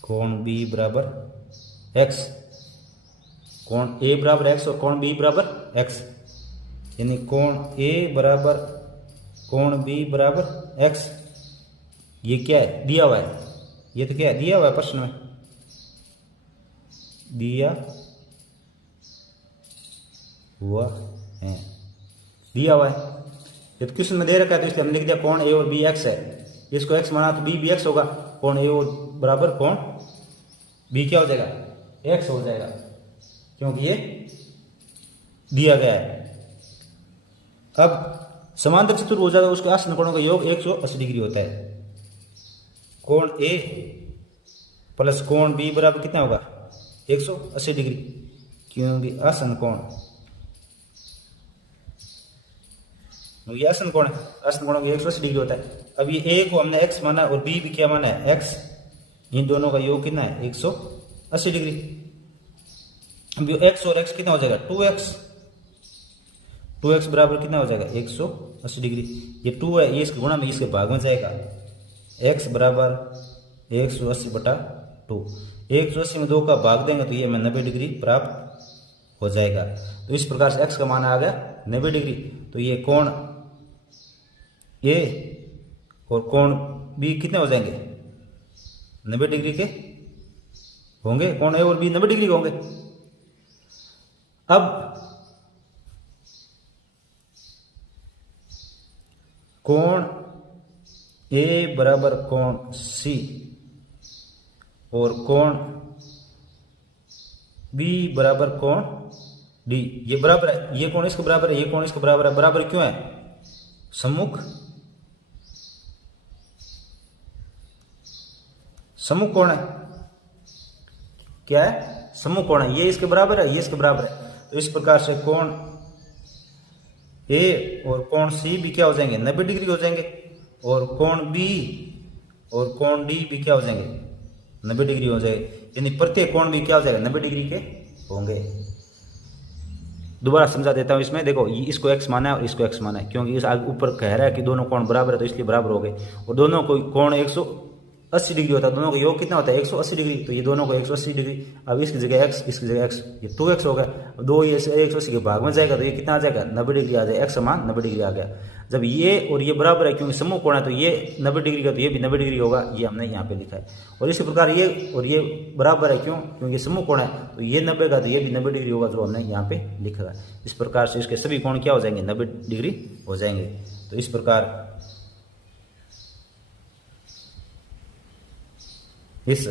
कोण बी बराबर एक्स, कोण ए बराबर एक्स और कोण बी बराबर एक्स, यानी कोण ए बराबर कोण बी बराबर एक्स। ये क्या है, दिया हुआ है, ये तो क्या है, दिया हुआ है प्रश्न में, दिया हुआ है, दिया हुआ है। ये तो क्वेश्चन में दे रखा है तो इसलिए हमने लिख दिया कोण ए और बी एक्स है, इसको एक्स माना तो बी भी एक्स होगा, कोण ए और बराबर कोण बी क्या हो जाएगा, एक्स हो जाएगा, क्योंकि ये दिया गया है। अब समांतर चतुर्भुज हो जाएगा, उसके आसन कोणों का योग 180 डिग्री होता है। कोण ए प्लस कोण बी बराबर कितना होगा, 180 डिग्री, क्योंकि आसन कोण, ये आसन कोण है, आसन कोण 180 डिग्री होता है। अब ये ए को हमने एक्स माना और बी भी क्या माना है, एक्स, इन दोनों का योग कितना है, 180 डिग्री। अब ये एक्स और एक्स कितना हो जाएगा, 2x, 2x बराबर कितना हो जाएगा, 180 डिग्री। ये 2 है, ये इसके गुणा में इसके भाग में जाएगा, x बराबर 180/2, 180 में 2 का भाग देंगे तो ये हमें 90 डिग्री प्राप्त हो जाएगा। तो इस प्रकार से x का मान आ गया 90 डिग्री। तो ये कोण ए और कोण बी कितने हो जाएंगे, 90 डिग्री के होंगे, कोण ए और बी 90 डिग्री के होंगे। अब कोण ए बराबर कोण सी और कोण बी बराबर कोण डी, ये बराबर है, ये कोण इसके बराबर है, ये कोण इसके बराबर है, बराबर क्यों है, सम्मुख, सम्मुख कोण है, क्या है, सम्मुख कोण है, ये इसके बराबर है, ये इसके बराबर है। तो इस प्रकार से कोण ए और कोण सी भी क्या हो जाएंगे, 90 डिग्री हो जाएंगे, और कोण बी और कोण डी भी क्या हो जाएंगे, 90 डिग्री हो जाएंगे, यानी प्रत्येक कोण भी क्या हो जाएगा, 90 डिग्री के होंगे। दोबारा समझा देता हूं, इसमें देखो इसको x माना है और इसको x माना है, क्योंकि इस आगे ऊपर कह रहा है कि दोनों कोण बराबर है तो इसलिए बराबर हो गए, और दोनों को कोण 180 डिग्री होता है, दोनों का योग कितना होता है, 180 डिग्री, तो ये दोनों को 180 डिग्री। अब इसकी जगह x, इसकी जगह x, ये 2x हो गया, दो ये 180 के भाग में जाएगा तो ये कितना आ जाएगा, 90 डिग्री आ जाएगा, x समान 90 डिग्री आ गया। जब ये और ये बराबर है, क्योंकि सम्मुख कोण है तो ये 90 डिग्री का तो ये भी 90 डिग्री होगा, ये हमने यहाँ पे लिखा है। और इसी प्रकार ये और ये बराबर है, क्यों, क्योंकि सम्मुख कोण है तो ये 90 का तो ये भी 90 डिग्री होगा, जो हमने यहाँ पे लिखा है। इस प्रकार से इसके सभी कोण क्या हो जाएंगे, 90 डिग्री हो जाएंगे। तो इस प्रकार इस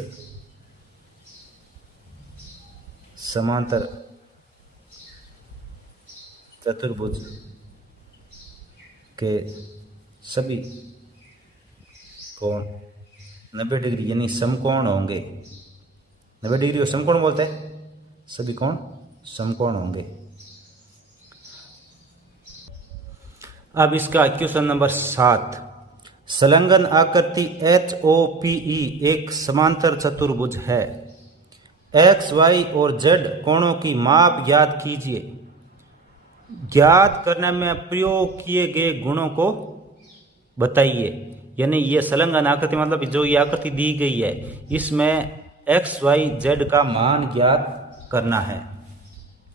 समांतर चतुर्भुज के सभी कोण 90 डिग्री यानी समकोण होंगे, 90 डिग्री को समकोण बोलते हैं, सभी कोण समकोण होंगे। अब इसका क्वेश्चन नंबर 7, संलग्न आकृति HOPE एक समांतर चतुर्भुज है, x, y और z कोणों की माप ज्ञात कीजिए, ज्ञात करने में प्रयोग किए गए गुणों को बताइए। यानी ये संलग्न आकृति मतलब जो ये आकृति दी गई है, इसमें x, y, z का मान ज्ञात करना है,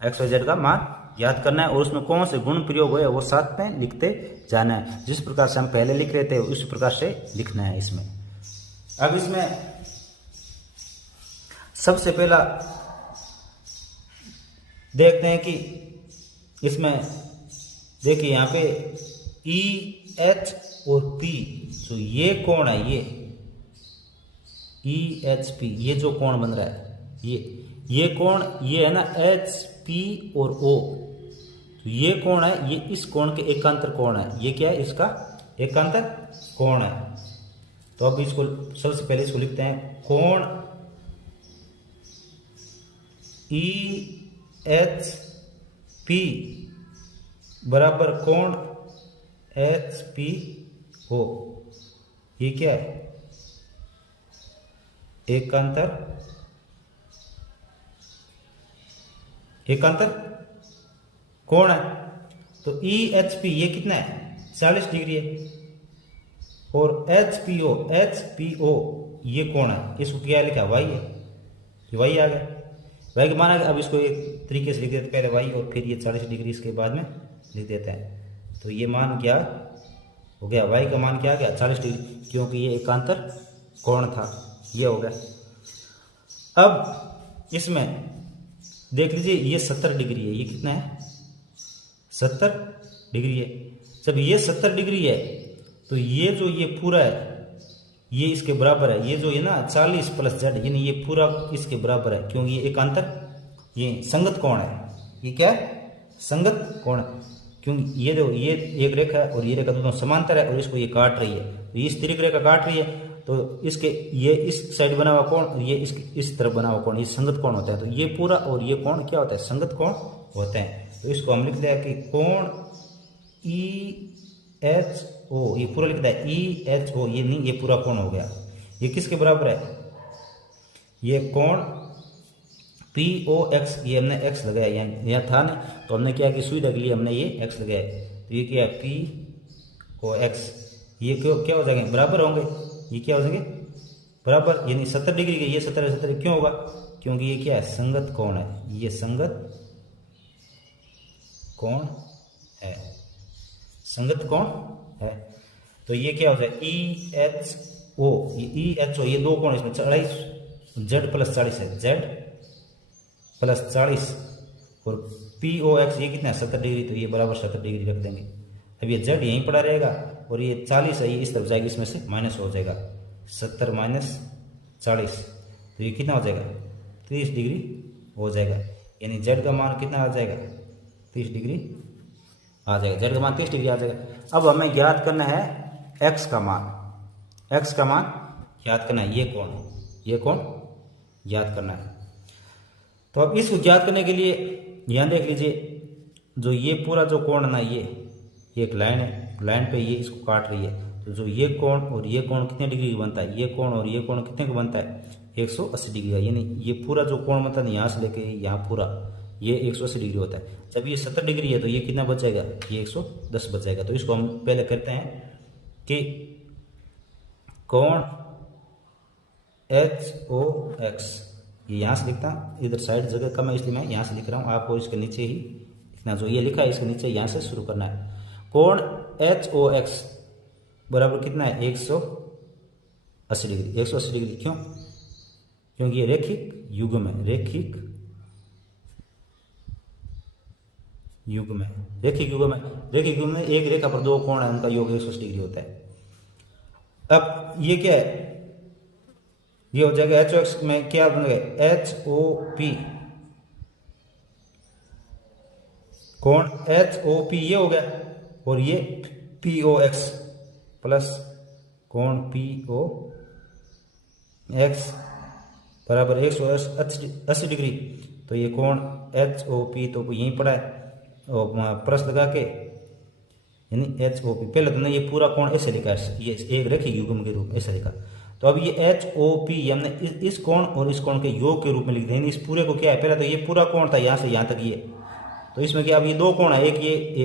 x, y, z का मान याद करना है, और उसमें कौन से गुण प्रयोग हुए वो साथ में लिखते जाना है। जिस प्रकार से हम पहले लिख रहे थे उसी प्रकार से लिखना है इसमें। अब इसमें सबसे पहला देखते हैं कि इसमें देखिए यहाँ पे EH और P, तो ये कोण है, ये EHP, ये जो कोण बन रहा है ये कोण, ये है ना HP और O, तो ये कोण है, ये इस कोण के एकांतर कोण है, ये क्या है, इसका एकांतर कोण है। तो अब इसको सबसे पहले इसको लिखते हैं, कोण EHP बराबर कोण HPO, ये क्या है, एकांतर कोण है। तो ई एच पी ये कितना है 40 डिग्री है, और एच पी ओ ये कौन है, इसको क्या लिखा वाई है, ये वाई आ गया, वाई का माना। अब इसको एक तरीके से लिख देते पहले वाई और फिर ये 40 डिग्री इसके बाद में लिख देते हैं। तो ये मान क्या हो गया, वाई का मान क्या आ गया 40 डिग्री, क्योंकि ये एकांतर कोण था, ये हो गया। अब इसमें देख लीजिए ये 70 डिग्री है, ये कितना है 70 डिग्री है। जब ये 70 डिग्री है तो ये जो ये पूरा है ये इसके बराबर है, ये जो है ना 40 प्लस जेड यानी ये पूरा इसके बराबर है, क्योंकि ये एकांतर ये संगत कोण है, ये क्या है संगत कोण है, क्योंकि ये जो ये एक रेखा है और ये रेखा दोनों समांतर है और इसको ये काट रही है, तो इस तिरक रेखा काट रही है तो इसके ये इस साइड बना हुआ कोण और ये इस तरफ बना हुआ कोण ये संगत कोण होता है। तो ये पूरा और ये कोण क्या होता है संगत कोण होते हैं। तो इसको हम लिखते हैं कि कोण ई एच ओ, ये पूरा लिखता है ई एच ओ, ये नहीं ये पूरा कोण हो गया, ये किसके बराबर है, ये कोण पी ओ एक्स, ये हमने एक्स लगाया यहाँ था ना, तो हमने क्या किया सुविधा के लिए हमने ये एक्स लगाया, तो ये क्या है पी ओ एक्स, ये क्या हो जाएंगे बराबर होंगे, ये क्या हो जाएंगे बराबर, यानी 70 डिग्री के ये 70 क्यों होगा, क्योंकि ये क्या है संगत कोण है, ये संगत कोण है, संगत कोण है। तो ये क्या हो जाए ई एच ओ, ये ई एच ओ, ये दो कोण इसमें 40 जेड प्लस 40 है, जेड प्लस 40 और पी ओ एक्स ये कितना है 70 डिग्री, तो ये बराबर 70 डिग्री रख देंगे। अब ये जेड यहीं पड़ा रहेगा और ये 40 है ये इस तरफ जाएगी, इसमें से माइनस हो जाएगा 70 माइनस 40, तो ये कितना हो जाएगा 30 डिग्री हो जाएगा, यानी जेड का मान कितना आ जाएगा 30 डिग्री आ जाएगा, जेड का मान 30 डिग्री आ जाएगा। अब हमें ज्ञात करना है एक्स का मान, एक्स का मान ज्ञात करना है, ये कोण ज्ञात करना है। तो अब इसको ज्ञात करने के लिए यहाँ देख लीजिए जो ये पूरा जो कोण है ना ये एक लाइन है, लाइन पे ये इसको काट रही है, तो जो ये कोण और ये कोण कितने डिग्री का बनता है, ये कोण और ये कोण कितने का बनता है 180 डिग्री का, यानी ये पूरा जो कोण बनता है यहाँ से लेके यहाँ पूरा ये 180 डिग्री होता है। जब ये 70 डिग्री है तो ये कितना बच जाएगा, ये 110 बच जाएगा। तो इसको हम पहले करते हैं कि कोण एच ओ एक्स, ये यहाँ से लिखता, इधर साइड जगह कम है इसलिए मैं यहाँ से लिख रहा हूँ, आपको इसके नीचे ही लिखना, जो ये लिखा है इसके नीचे यहाँ से शुरू करना है। कोण एच ओ एक्स बराबर कितना है 180 डिग्री, 180 डिग्री क्यों, क्योंकि ये रैखिक युग्म है, रैखिक युग्म है, रैखिक युग्म है, रैखिक युग्म में एक रेखा पर दो कोण है उनका योग 180 डिग्री होता है। अब ये क्या है, ये हो जाएगा एच ओ एक्स में क्या बनेगा एच ओ पी, कोण एच ओ पी ये हो गया, और ये पी ओ एक्स प्लस कोण पी ओ एक्स बराबर 180 डिग्री। तो ये कोण एच ओ पी तो यहीं पड़ा है और प्लस लगा के यानी एच ओ पी, पहले तो ये पूरा कोण ऐसे लिखा है, ये एक रैखिक युग्म के रूप में ऐसे लिखा। तो अब ये एच ओ पी हमने इस कोण और इस कोण के योग के रूप में लिख दिया, इस पूरे को क्या है, पहले तो ये पूरा कोण था यहाँ से यहाँ तक ये, तो इसमें क्या अब ये दो कोण है, एक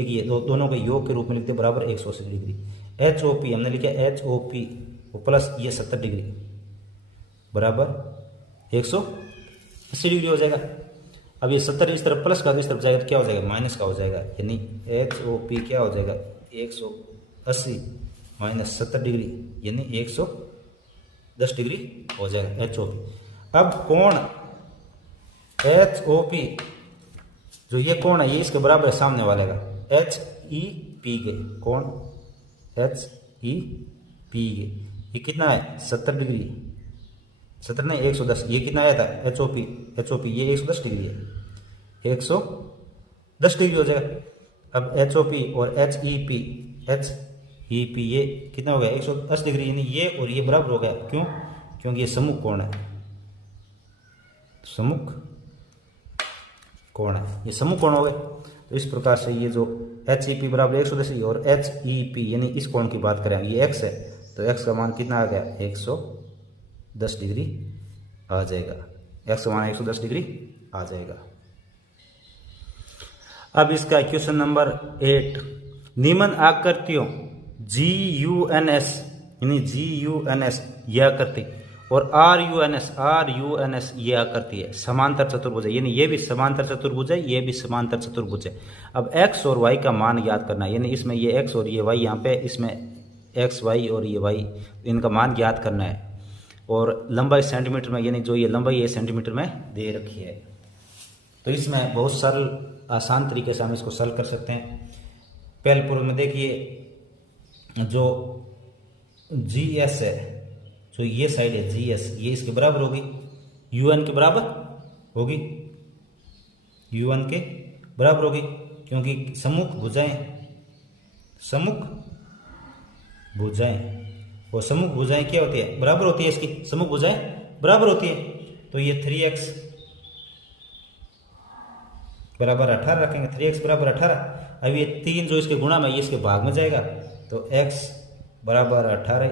ये दोनों के योग के रूप में लिखते बराबर 180 डिग्री। एच ओ पी हमने लिखा एच ओ पी प्लस ये 70 डिग्री बराबर 180 डिग्री हो जाएगा। अब ये 70 इस तरफ प्लस का इस तरफ जाएगा तो क्या हो जाएगा माइनस का हो जाएगा, यानी एच ओ पी क्या हो जाएगा 180 माइनस 70 डिग्री यानी 110 डिग्री हो जाएगा एच ओ पी। अब कोण एच ओ पी जो ये कोण है ये इसके बराबर है सामने वाले का, एच ई पी के कोण एच ई पी के ये कितना है 70 डिग्री, 70 नहीं 110, ये कितना आया था एच ओ पी ये 110 डिग्री है, 110 डिग्री हो जाएगा। अब एच ओ पी और एच ई पी ये कितना हो गया 180 डिग्री, यानी ये और ये बराबर हो गया, क्यों, क्योंकि ये सम्मुख कोण है, सम्मुख कोण है, ये सम्मुख कोण हो गए। तो इस प्रकार से ये जो एच ई पी बराबर 110 और एच ई पी यानी इस कोण की बात करें ये एक्स है, तो एक्स का मान कितना आ गया 110 डिग्री आ जाएगा, एक्स का मान 110 डिग्री आ जाएगा। अब इसका क्वेश्चन नंबर 8, निम्न आकृतियों GUNS यानी GUNS यह आकृति और RUNS ये आकृति है, समांतर चतुर्भुज है, यानी ये भी समांतर चतुर्भुज है, ये भी समांतर चतुर्भुज है। अब x और y का मान याद करना है, यानी इसमें ये x और ये y, यहाँ पे इसमें x y और ये y, इनका मान याद करना है। और लंबाई सेंटीमीटर में, यानी जो ये लंबाई है सेंटीमीटर में दे रखी है। तो इसमें बहुत सरल आसान तरीके से हम इसको सॉल्व कर सकते हैं। पहले पूर्व में देखिए, जो GS है, जो ये साइड है GS, ये इसके बराबर होगी, UN के बराबर होगी, UN के बराबर होगी, क्योंकि सम्मुख भुजाएं और सम्मुख भुजाएं क्या होती है, बराबर होती है, इसकी सम्मुख भुजाएं बराबर होती है। तो ये 3x बराबर 18 रखेंगे, 3x बराबर 18। अब ये 3 जो इसके गुणा में, ये इसके भाग में जाएगा, तो x बराबर 18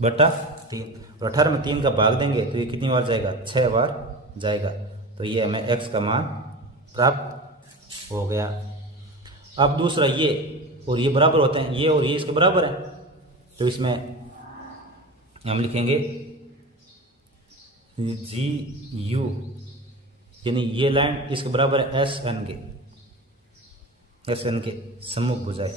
बटा 3, और 18 में 3 का भाग देंगे तो ये कितनी बार जाएगा, 6 बार जाएगा। तो ये हमें x का मान प्राप्त हो गया। अब दूसरा, ये और ये बराबर होते हैं, ये और ये इसके बराबर है, तो इसमें हम लिखेंगे GU, यानी ये लाइन इसके बराबर है SN के सम्मुख भुजाएं।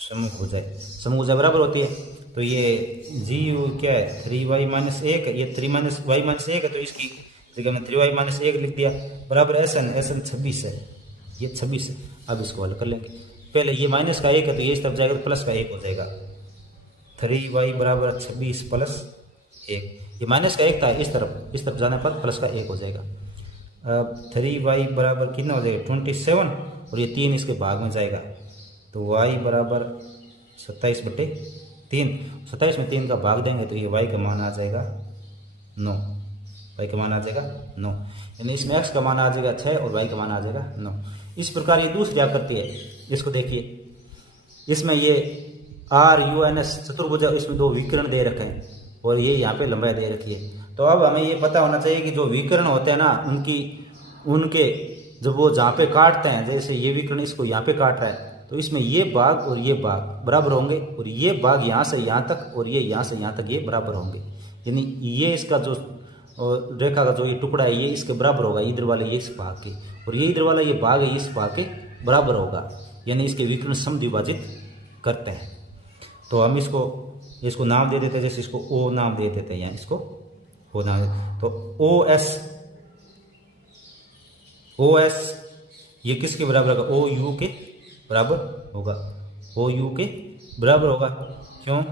सम्मुख भुजाएं बराबर होती है। तो ये GU क्या है, 3y माइनस 1, ये 3 माइनस y माइनस 1 है, तो इसकी जगह में 3y माइनस 1 लिख दिया, बराबर SN 26 है, ये 26 है। अब इसको हल कर लेंगे। पहले ये माइनस का 1 है, तो ये इस तरफ जाएगा तो प्लस का 1 हो जाएगा, 3y बराबर 26 प्लस 1, ये माइनस का 1 था, इस तरफ जाने पर प्लस का 1 हो जाएगा। अब 3y बराबर कितना हो जाएगा, 27, और ये 3 इसके भाग में जाएगा, तो y बराबर 27/3, 27 में 3 का भाग देंगे तो ये y का मान आ जाएगा 9, y का मान आ जाएगा 9, यानी इसमें x का मान आ जाएगा 6 और y का मान आ जाएगा 9। इस प्रकार ये दूसरी आकृति है, इसको देखिए, इसमें ये RUNS चतुर्भुज है, इसमें 2 विकर्ण दे रखे हैं और ये यहाँ पे लंबाई दे रखी है। तो अब हमें ये पता होना चाहिए कि जो विकर्ण होते हैं ना, उनके जब वो जहाँ पे काटते हैं, जैसे ये विकर्ण इसको यहाँ पे काट रहा है, तो इसमें ये भाग और ये भाग बराबर होंगे, और ये भाग यहाँ से यहाँ तक और ये यहाँ से यहाँ तक ये बराबर होंगे, यानी ये इसका जो रेखा का जो ये टुकड़ा है ये इसके बराबर होगा, इधर वाले ये इस भाग के, और ये इधर वाला ये भाग है इस भाग के बराबर होगा, यानी इसके विकर्ण समद्विभाजित करते हैं। तो हम इसको नाम दे देते हैं, जैसे इसको O नाम दे देते हैं, या इसको O नाम दे, तो OS ये किसके बराबर होगा, OU के बराबर होगा, OU के बराबर होगा, क्यों,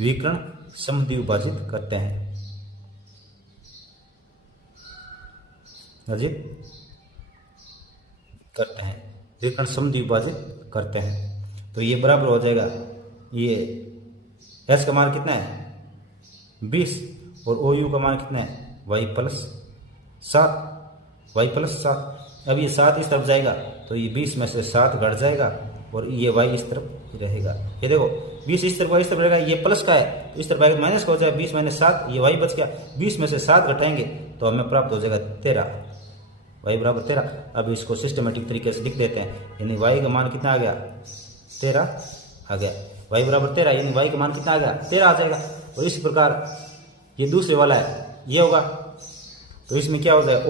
विकर्ण समद्विभाजित करते हैं, विकर्ण समद्विभाजित करते हैं। तो ये बराबर हो जाएगा, ये S का मान कितना है 20, और OU का मान कितना है y प्लस 7। अब ये 7 इस तरफ जाएगा तो ये 20 में से 7 घट जाएगा, और ये y इस तरफ रहेगा। ये देखो 20 इस तरफ रहेगा, ये प्लस का है तो इस तरफ आएगा माइनस का हो जाएगा, 20 माइनस 7, ये y बच गया, 20 में से 7 घटाएंगे तो हमें प्राप्त हो जाएगा 13, y बराबर 13। अब इसको सिस्टमेटिक तरीके से लिख देते हैं, यानी y का मान कितना आ गया 13 आ गया, y बराबर 13, यानी y का मान कितना आ गया 13 आ जाएगा। और इस प्रकार ये दूसरे वाला है, ये होगा, तो इसमें क्या हो जाएगा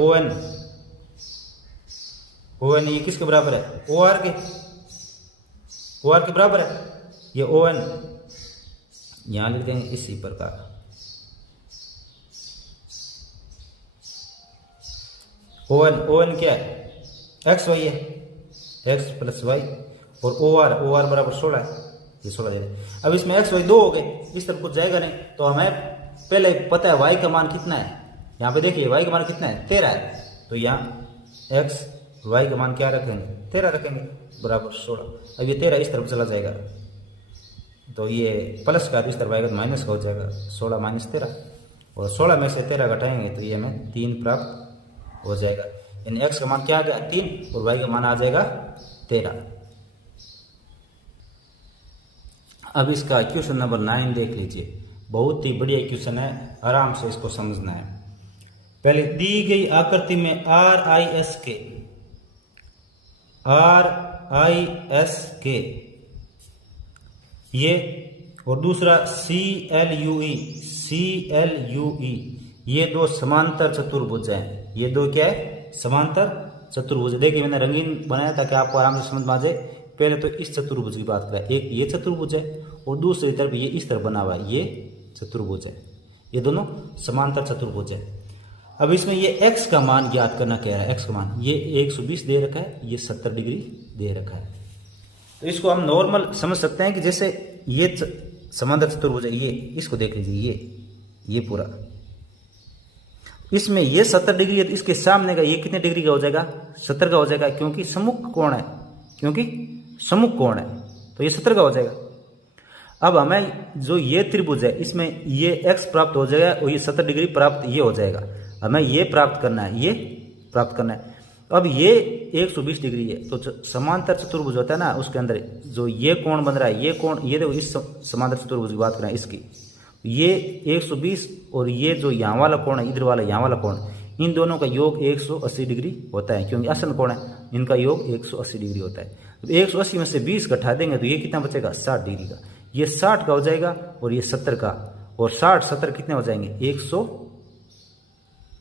ON ये किसके बराबर है, OR के बराबर है, ये ON यहां लिख देंगे इसी प्रकार। ON क्या है, XY है, x प्लस y, और OR बराबर 16 है, ये 16 दे रहे। अब इसमें XY 2 हो गए, इस तरफ कुछ जाएगा नहीं, तो हमें पहले पता है y का मान कितना है, यहाँ पे देखिए y का मान कितना है 13 है, तो यहाँ x y का मान क्या रखेंगे 13 रखेंगे, बराबर 16। अब ये 13 इस तरफ चला जाएगा तो ये प्लस का इस तरफ आएगा तो माइनस का हो जाएगा, 16 माइनस 13, और 16 में से 13 घटाएंगे तो ये हमें 3 प्राप्त हो जाएगा, यानी x का मान क्या आ गया 3 और y का मान आ जाएगा 13। अब इसका क्वेश्चन नंबर 9 देख लीजिए, बहुत ही बढ़िया क्वेश्चन है, आराम से इसको समझना है। पहले दी गई आकृति में RISK ये, और दूसरा CLUE ये दो समांतर चतुर्भुज हैं। ये दो क्या है? समांतर चतुर्भुज। देखिए मैंने रंगीन बनाया ताकि आपको आराम से समझ में आ जाए। पहले तो इस चतुर्भुज की बात करें, एक ये चतुर्भुज है और दूसरी तरफ ये इस तरफ बना हुआ है, ये चतुर्भुज है। ये दोनों समांतर चतुर्भुज है। अब इसमें ये x का मान ज्ञात करना कह रहा है। x का मान ये 120 दे रखा है, ये 70 डिग्री दे रखा है। तो इसको हम नॉर्मल समझ सकते हैं कि जैसे ये समांतर चतुर्भुज है, ये इसको देख लीजिए, ये पूरा, इसमें ये 70 डिग्री है, तो इसके सामने का ये कितने डिग्री का हो जाएगा? 70 का हो जाएगा, क्योंकि सम्मुख कोण है, तो ये 70 का हो जाएगा। अब हमें जो ये त्रिभुज है इसमें ये x प्राप्त हो जाएगा और ये 70 डिग्री प्राप्त ये हो जाएगा। हमें ये प्राप्त करना है, ये प्राप्त करना है। अब ये 120 डिग्री है, तो समांतर चतुर्भुज होता है ना, उसके अंदर जो ये कोण बन रहा है, ये कोण, ये देखो इस समांतर चतुर्भुज की बात करें इसकी, ये 120 और ये जो यहाँ वाला कोण है, इधर वाला यहाँ वाला कोण, इन दोनों का योग 180 डिग्री होता है, क्योंकि आसन कोण है, इनका योग 180 डिग्री होता है। तो 180 में से 20 घटा देंगे तो ये कितना बचेगा? 60 डिग्री का। ये 60 का हो जाएगा और ये 70 का, और 60 70 कितने हो जाएंगे?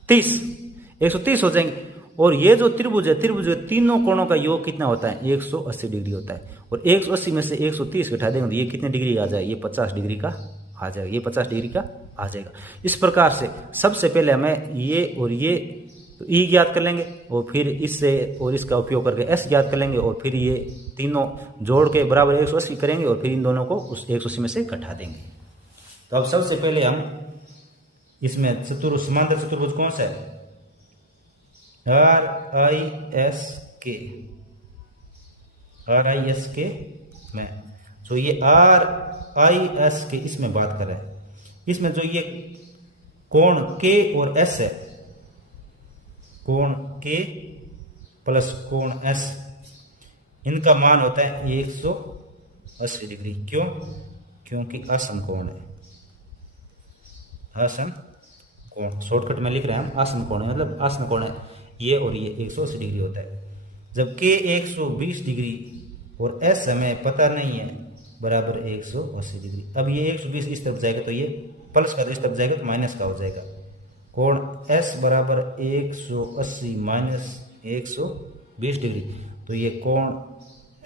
130 हो जाएंगे। और ये जो त्रिभुज है, त्रिभुज के तीनों कोणों का योग कितना होता है? 180 डिग्री होता है। और 180 में से 130 घटा देंगे तो ये कितने डिग्री आ जाएगा? ये 50 डिग्री का आ जाएगा, ये 50 डिग्री का आ जाएगा। इस प्रकार से सबसे पहले हमें ये और ये तो ई ज्ञात कर लेंगे, और फिर इससे और इसका उपयोग करके एस ज्ञात कर लेंगे, और फिर ये तीनों जोड़ के बराबर 180 करेंगे, और फिर इन दोनों को उस 180 में से घटा देंगे। तो अब सबसे पहले हम इसमें समांतर चतुर्भुज कौन सा है? RISK में, तो ये RISK इसमें बात कर रहे हैं। इसमें जो ये कोण K और S है, कोण K प्लस कोण S, इनका मान होता है 180 डिग्री। क्यों? क्योंकि आसन कोण है, आसन कोण, शॉर्टकट में लिख रहे हैं हम, आसन कोण है, मतलब आसन कोण है ये, और ये 180 डिग्री होता है। जब K 120 डिग्री और S हमें पता नहीं है, बराबर 180 डिग्री। अब ये 120 इस तरफ जाएगा तो ये प्लस का, तो इस तरफ जाएगा तो माइनस का हो जाएगा। कोण S बराबर 180 माइनस 120 डिग्री, तो ये कोण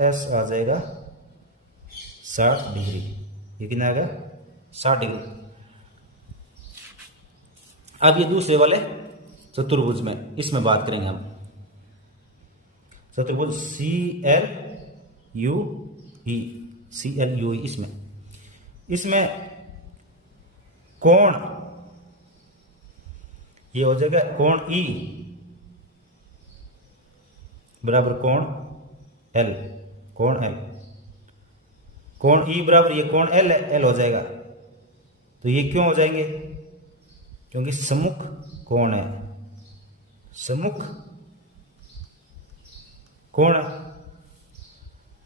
S आ जाएगा 60 डिग्री। ये कितना आएगा? 60 डिग्री। अब ये दूसरे वाले चतुर्भुज में, इसमें बात करेंगे हम चतुर्भुज CLUE, इसमें कोण ये हो जाएगा कोण E बराबर कोण L, कोण L, कोण E बराबर ये कोण L है, L हो जाएगा। तो ये क्यों हो जाएंगे? क्योंकि सम्मुख कोण है, सम्मुख कोण।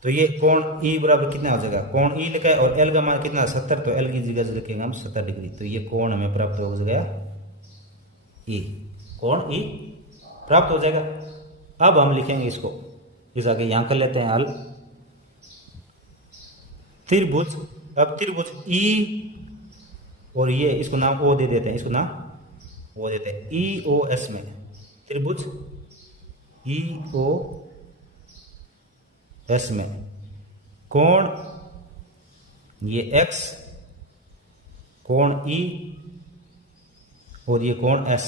तो ये कोण E बराबर कितना हो जाएगा? कोण E लिखा है और L का मान कितना? 70, तो L की जगह लिखेंगे हम 70 डिग्री। तो ये कोण हमें प्राप्त हो गया E, कोण E प्राप्त हो जाएगा। अब हम लिखेंगे इसको, इस आगे यहां कर लेते हैं हल। त्रिभुज, अब त्रिभुज E और ये इसको नाम O दे देते हैं, इसको नाम O देते हैं EOS में, त्रिभुज EOS में कोण ये X, कोण E और ये कोण S,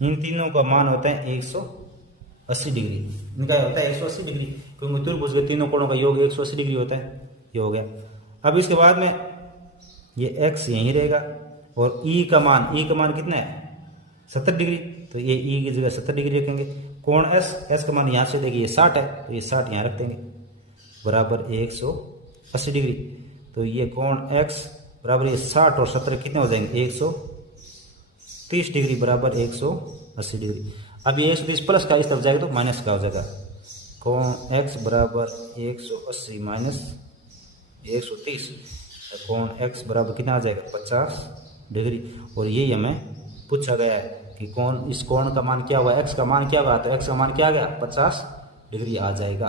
इन तीनों का मान होता है 180 डिग्री। इनका होता है 180 डिग्री, क्योंकि त्रिभुज के तीनों कोणों का योग 180 डिग्री होता है। ये हो गया। अब इसके बाद में ये x यहीं रहेगा, और E का मान कितना है? 70 डिग्री, तो ये E की जगह 70 डिग्री रखेंगे। कोण S का मान यहाँ से देखिए ये 60 है, तो ये 60 यहाँ रख देंगे, बराबर 180 डिग्री। तो ये कोण x बराबर ये 60 और 70 कितने हो जाएंगे? 130 डिग्री, बराबर 180 डिग्री। अब ये 130 प्लस का इस तरफ जाएगा तो माइनस का हो जाएगा। कोण x बराबर 180 माइनस 130, कोण x बराबर कितना आ जाएगा 50 डिग्री। और यही हमें पूछा गया है कि कौन इस कोण का मान क्या हुआ, x का मान क्या हुआ, तो x का मान क्या आ गया 50 डिग्री आ जाएगा।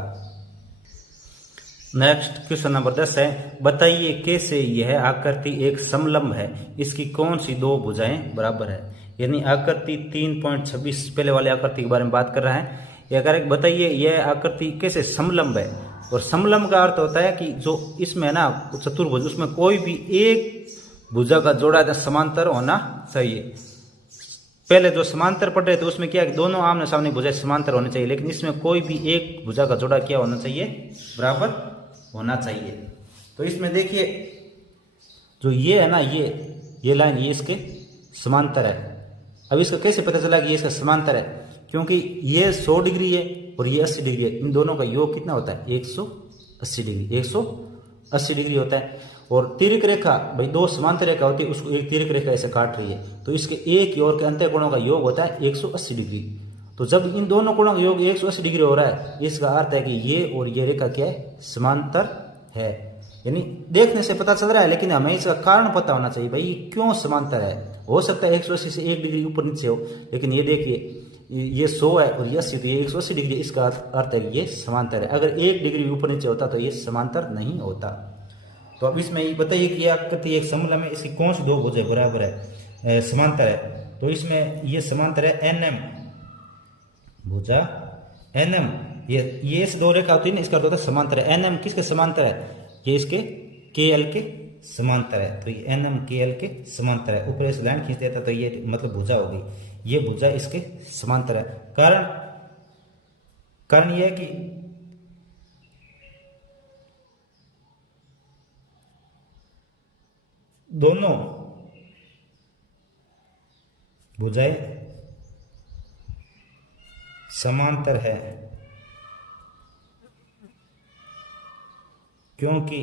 नेक्स्ट क्वेश्चन नंबर 10 है, बताइए कैसे यह आकृति एक समलंब है, इसकी कौन सी दो भुजाएं बराबर है। यानी आकृति 3.26 पहले वाले आकृति के बारे में बात कर रहा है। यह करेक्ट, बताइए यह आकृति कैसे समलंब है। और समलंब का अर्थ होता है कि जो इसमें है ना चतुर्भुज, उसमें कोई भी एक भुजा का जोड़ा समांतर होना चाहिए। पहले जो समांतर पढ़ रहे थे उसमें क्या है, दोनों आमने सामने भुजाएं समांतर होनी चाहिए, लेकिन इसमें कोई भी एक भुजा का जोड़ा क्या होना चाहिए, बराबर होना चाहिए। तो इसमें देखिए जो ये है ना, ये लाइन ये इसके समांतर है। अब इसका कैसे पता चला कि ये इसका समांतर है, क्योंकि ये 100 डिग्री है और ये 80 डिग्री है, इन दोनों का योग कितना होता है 180 डिग्री, 180 डिग्री होता है। और तिर्यक रेखा, भाई दो समांतर रेखा होती है, उसको एक तिर्यक रेखा ऐसे काट रही है, तो इसके एक ही ओर के अंतर कोणों का योग होता है 180 डिग्री। तो जब इन दोनों कोणों का योग 180 डिग्री हो रहा है, इसका अर्थ है कि ये और ये रेखा क्या है, समांतर है। यानी देखने से पता चल रहा है, लेकिन हमें इसका कारण पता होना चाहिए, भाई क्यों समांतर है। हो सकता है 180 से 1 डिग्री ऊपर नीचे हो, लेकिन ये देखिए ये 100 है और ये 80, तो ये 180 डिग्री, इसका अर्थ है ये समांतर है। अगर 1 डिग्री ऊपर नीचे होता तो ये समांतर नहीं होता। तो अब इसमें ये बताइए कि आकृति एक समलंब है, इसकी कौन सी दो भुजाएं बराबर है, समांतर है। तो इसमें ये समांतर है NM भुजा, NM ये इस दो रेखा होती है ना, इसका अर्थ होता है समांतर है। NM किसके समांतर है, ये इसके KL के समांतर है। तो ये NM KL के समांतर है। ऊपर इस लाइन खींच देता तो ये मतलब भुजा होगी, ये भुजा इसके समांतर है। कारण यह है कि दोनों भुजाएं समांतर है, क्योंकि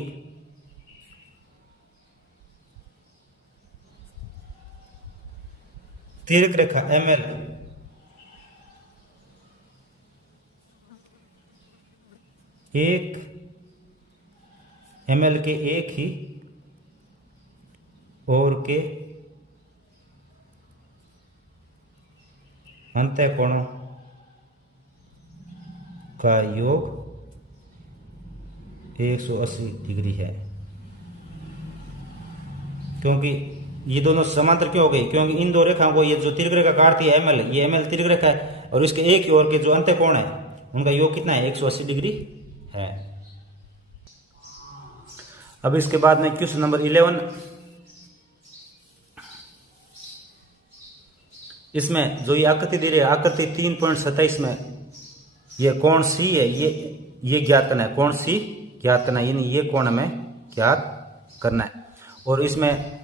तिर्यक रेखा ML ML के एक ही और के अंतःकोणों का योग 180 डिग्री है। क्योंकि ये दोनों समांतर क्यों हो गई, क्योंकि इन दो रेखाओं को, ये जो तिर्यक रेखा काटती है ML, ये ML तिर्यक रेखा है, और इसके एक ही ओर के जो अंतःकोण है उनका योग कितना है 180 डिग्री है। अब इसके बाद में क्वेश्चन नंबर 11, इसमें जो ये आकृति दे रही है, आकृति 3.27 में ये कोण C है, ये ज्ञात करना है, कोण C ज्ञात करना है, यानी ये कोण हमें ज्ञात करना है। और इसमें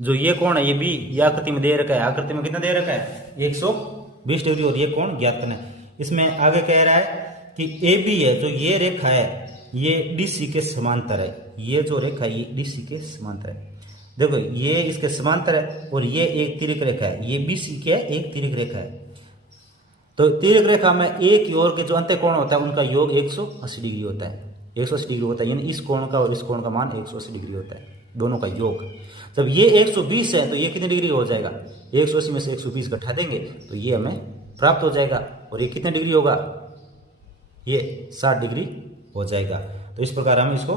जो ये कोण है, ये B ये आकृति में दे रखा है, आकृति में कितना दे रखा है 120 डिग्री, और ये कोण ज्ञात करना है। इसमें आगे कह रहा है कि AB है, जो ये रेखा है ये DC के समांतर है, ये जो रेखा है ये DC के समांतर है। देखो ये इसके समांतर है और ये एक तिर्यक रेखा है, ये BC क्या है, एक तिर्यक रेखा है। तो तिर्यक रेखा में एक की ओर के जो अंतःकोण होता है उनका योग 180 डिग्री होता है, 180 डिग्री होता है, यानी इस कोण का और इस कोण का मान 180 डिग्री होता है, दोनों का योग। जब ये 120 है तो ये कितने डिग्री हो जाएगा, 180 में से 120 घटा देंगे तो ये हमें प्राप्त हो जाएगा, और ये कितने डिग्री होगा, ये 60 डिग्री हो जाएगा। तो इस प्रकार हम इसको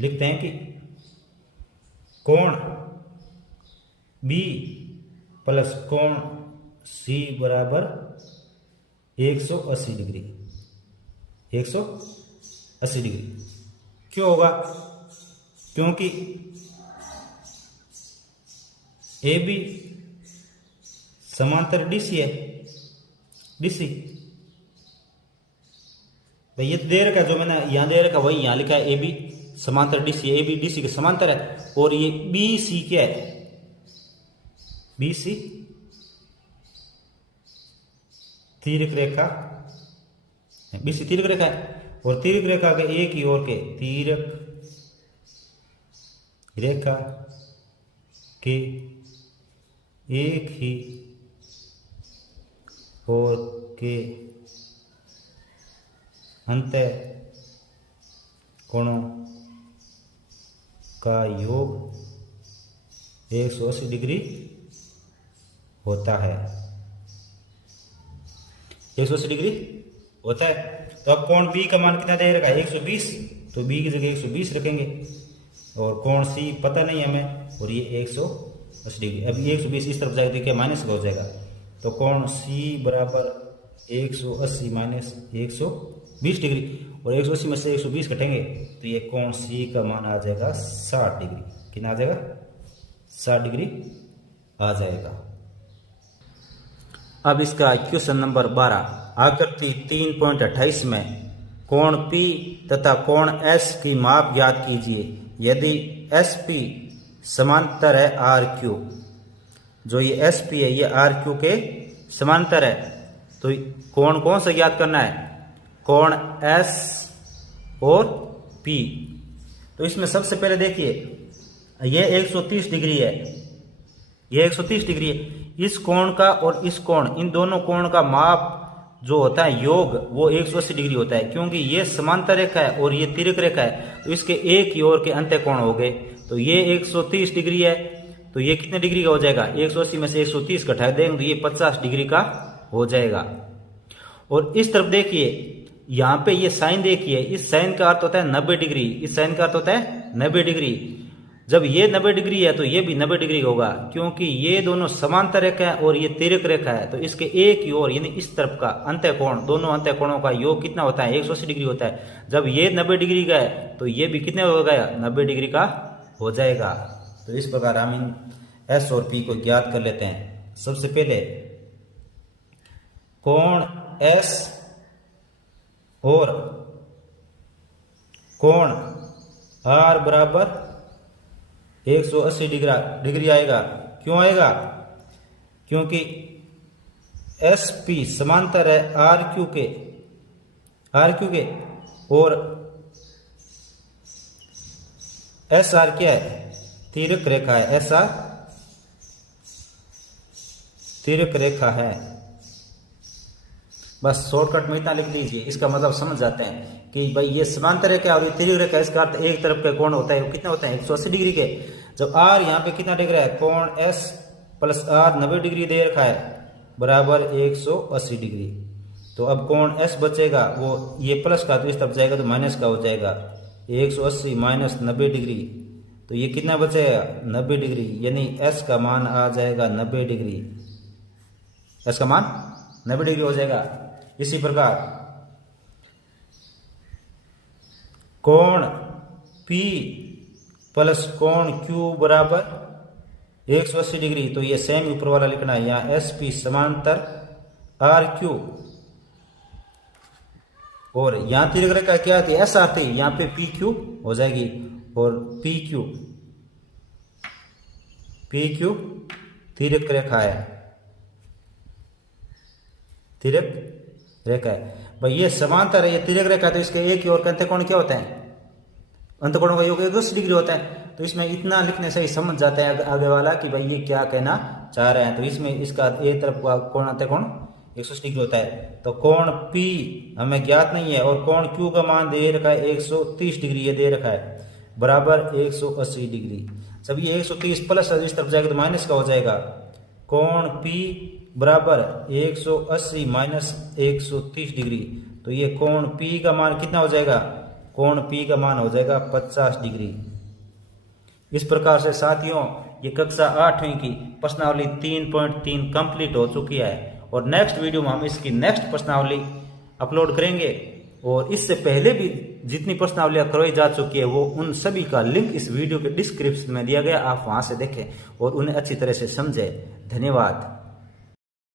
लिखते हैं कि कोण B प्लस कोण C बराबर 180 डिग्री, 180 डिग्री क्यों होगा, क्योंकि AB समांतर DC है, DC भाई ये दे रखा है, जो मैंने यहां दे रखा वही यहां लिखा है, AB समांतर DC, AB DC के समांतर है। और ये BC क्या है, BC तिर्यक रेखा, BC तिर्यक रेखा है, और तिर्यक रेखा के एक ही ओर के तिर्यक रेखा के एक ही ओर के अंतः कोणों का योग 180 डिग्री होता है। 180 डिग्री होता है। तो अब कोण बी का मान कितना दे रखा है 120, तो बी की जगह 120 रखेंगे और कोण सी पता नहीं हमें और ये 180 डिग्री। अब ये 120 इस तरफ जाएगा तो क्या माइनस का हो जाएगा, तो कोण सी बराबर 180 माइनस 120 डिग्री और 180 में से 120 कटेंगे तो ये कोण सी का मान आ जाएगा 60 डिग्री। कितना आ जाएगा 60 डिग्री आ जाएगा। अब इसका क्वेश्चन नंबर 12, आकृति 3.28 में कोण P तथा कोण S की माप ज्ञात कीजिए यदि SP समांतर है RQ। जो ये SP है ये RQ के समांतर है, तो कोण कौन सा ज्ञात करना है, कोण S और P। तो इसमें सबसे पहले देखिए ये 130 डिग्री है, ये 130 डिग्री है। इस कोण का और इस कोण, इन दोनों कोण का माप जो होता है योग वो 180 डिग्री होता है, क्योंकि ये समांतर रेखा है और ये तिर्यक रेखा है, तो इसके एक ही ओर के अंत्य कोण हो गए। तो ये 130 डिग्री है, तो ये कितने डिग्री का हो जाएगा, 180 में से 130 घटा देंगे तो ये 50 डिग्री का हो जाएगा। और इस तरफ देखिए यहाँ पे ये साइन देखिए, इस साइन का अर्थ होता है 90 डिग्री, इस साइन का अर्थ होता है 90 डिग्री। जब ये 90 डिग्री है तो ये भी 90 डिग्री का होगा, क्योंकि ये दोनों समांतर रेखा है और ये तिर्यक रेखा है, तो इसके एक ही ओर यानी इस तरफ का अंत्य कोण, दोनों अंत्य कोणों का योग कितना होता है 180 डिग्री होता है। जब ये 90 डिग्री का है तो ये भी कितने हो गया 90 डिग्री का हो जाएगा। तो इस प्रकार हम इन एस और पी को ज्ञात कर लेते हैं। सबसे पहले कोण एस और कोण आर बराबर 180 डिग्री आएगा। क्यों आएगा, क्योंकि एस पी समांतर है आर क्यू के और एस आर क्या है, तिर्यक रेखा है, एस आर तिर्यक रेखा है। बस शॉर्टकट में इतना लिख लीजिए, इसका मतलब समझ जाते हैं कि भाई ये समांतर रेखा और ये तिर्यक रेखा, इसका अर्थ एक तरफ के कोण होता है वो कितना होता है 180 डिग्री के। जब आर यहाँ पे कितना डिग्री है, कोण एस प्लस आर 90 डिग्री दे रखा है बराबर 180 डिग्री। तो अब कोण एस बचेगा वो ये प्लस का तो इस तरफ जाएगा तो माइनस का हो जाएगा, 180 माइनस 90 डिग्री, तो ये कितना बचेगा 90 डिग्री, यानी एस का मान आ जाएगा 90 डिग्री, एस का मान 90 डिग्री हो जाएगा। इसी प्रकार कोण P प्लस कोण Q बराबर 180 डिग्री, तो ये सेम ऊपर वाला लिखना है, यहाँ SP समांतर RQ और यहाँ तिर्यक रेखा क्या थी SR थी, यहाँ पे PQ हो जाएगी और PQ तिर्यक रेखा है, तिर्यक रेखा है भाई, ये समांतर है, ये तिर्यक रेखा, तो इसके एक ही ओर का अंतःकोण क्या होता है, अंतःकोणों का योग 180 डिग्री होता है। तो इसमें इतना लिखने से ही समझ जाता है आगे वाला कि भाई ये क्या कहना चाह रहे हैं। तो इसमें इसका एक तरफ का कोण अंतःकोण 180 डिग्री होता है। तो कोण P हमें ज्ञात नहीं है और कोण Q का मान दे रखा है 130 डिग्री, ये दे रखा है बराबर 180 डिग्री। जब ये 130 प्लस इस तरफ जाएगा तो माइनस का हो जाएगा, कोण P बराबर 180 माइनस 130 डिग्री, तो ये कोण P का मान कितना हो जाएगा, कोण P का मान हो जाएगा 50 डिग्री। इस प्रकार से साथियों ये कक्षा 8वीं की प्रश्नावली 3.3 कंप्लीट हो चुकी है और नेक्स्ट वीडियो में हम इसकी नेक्स्ट प्रश्नावली अपलोड करेंगे। और इससे पहले भी जितनी प्रश्नावलियां करवाई जा चुकी है वो उन सभी का लिंक इस वीडियो के डिस्क्रिप्शन में दिया गया, आप वहां से देखें और उन्हें अच्छी तरह से समझें। धन्यवाद।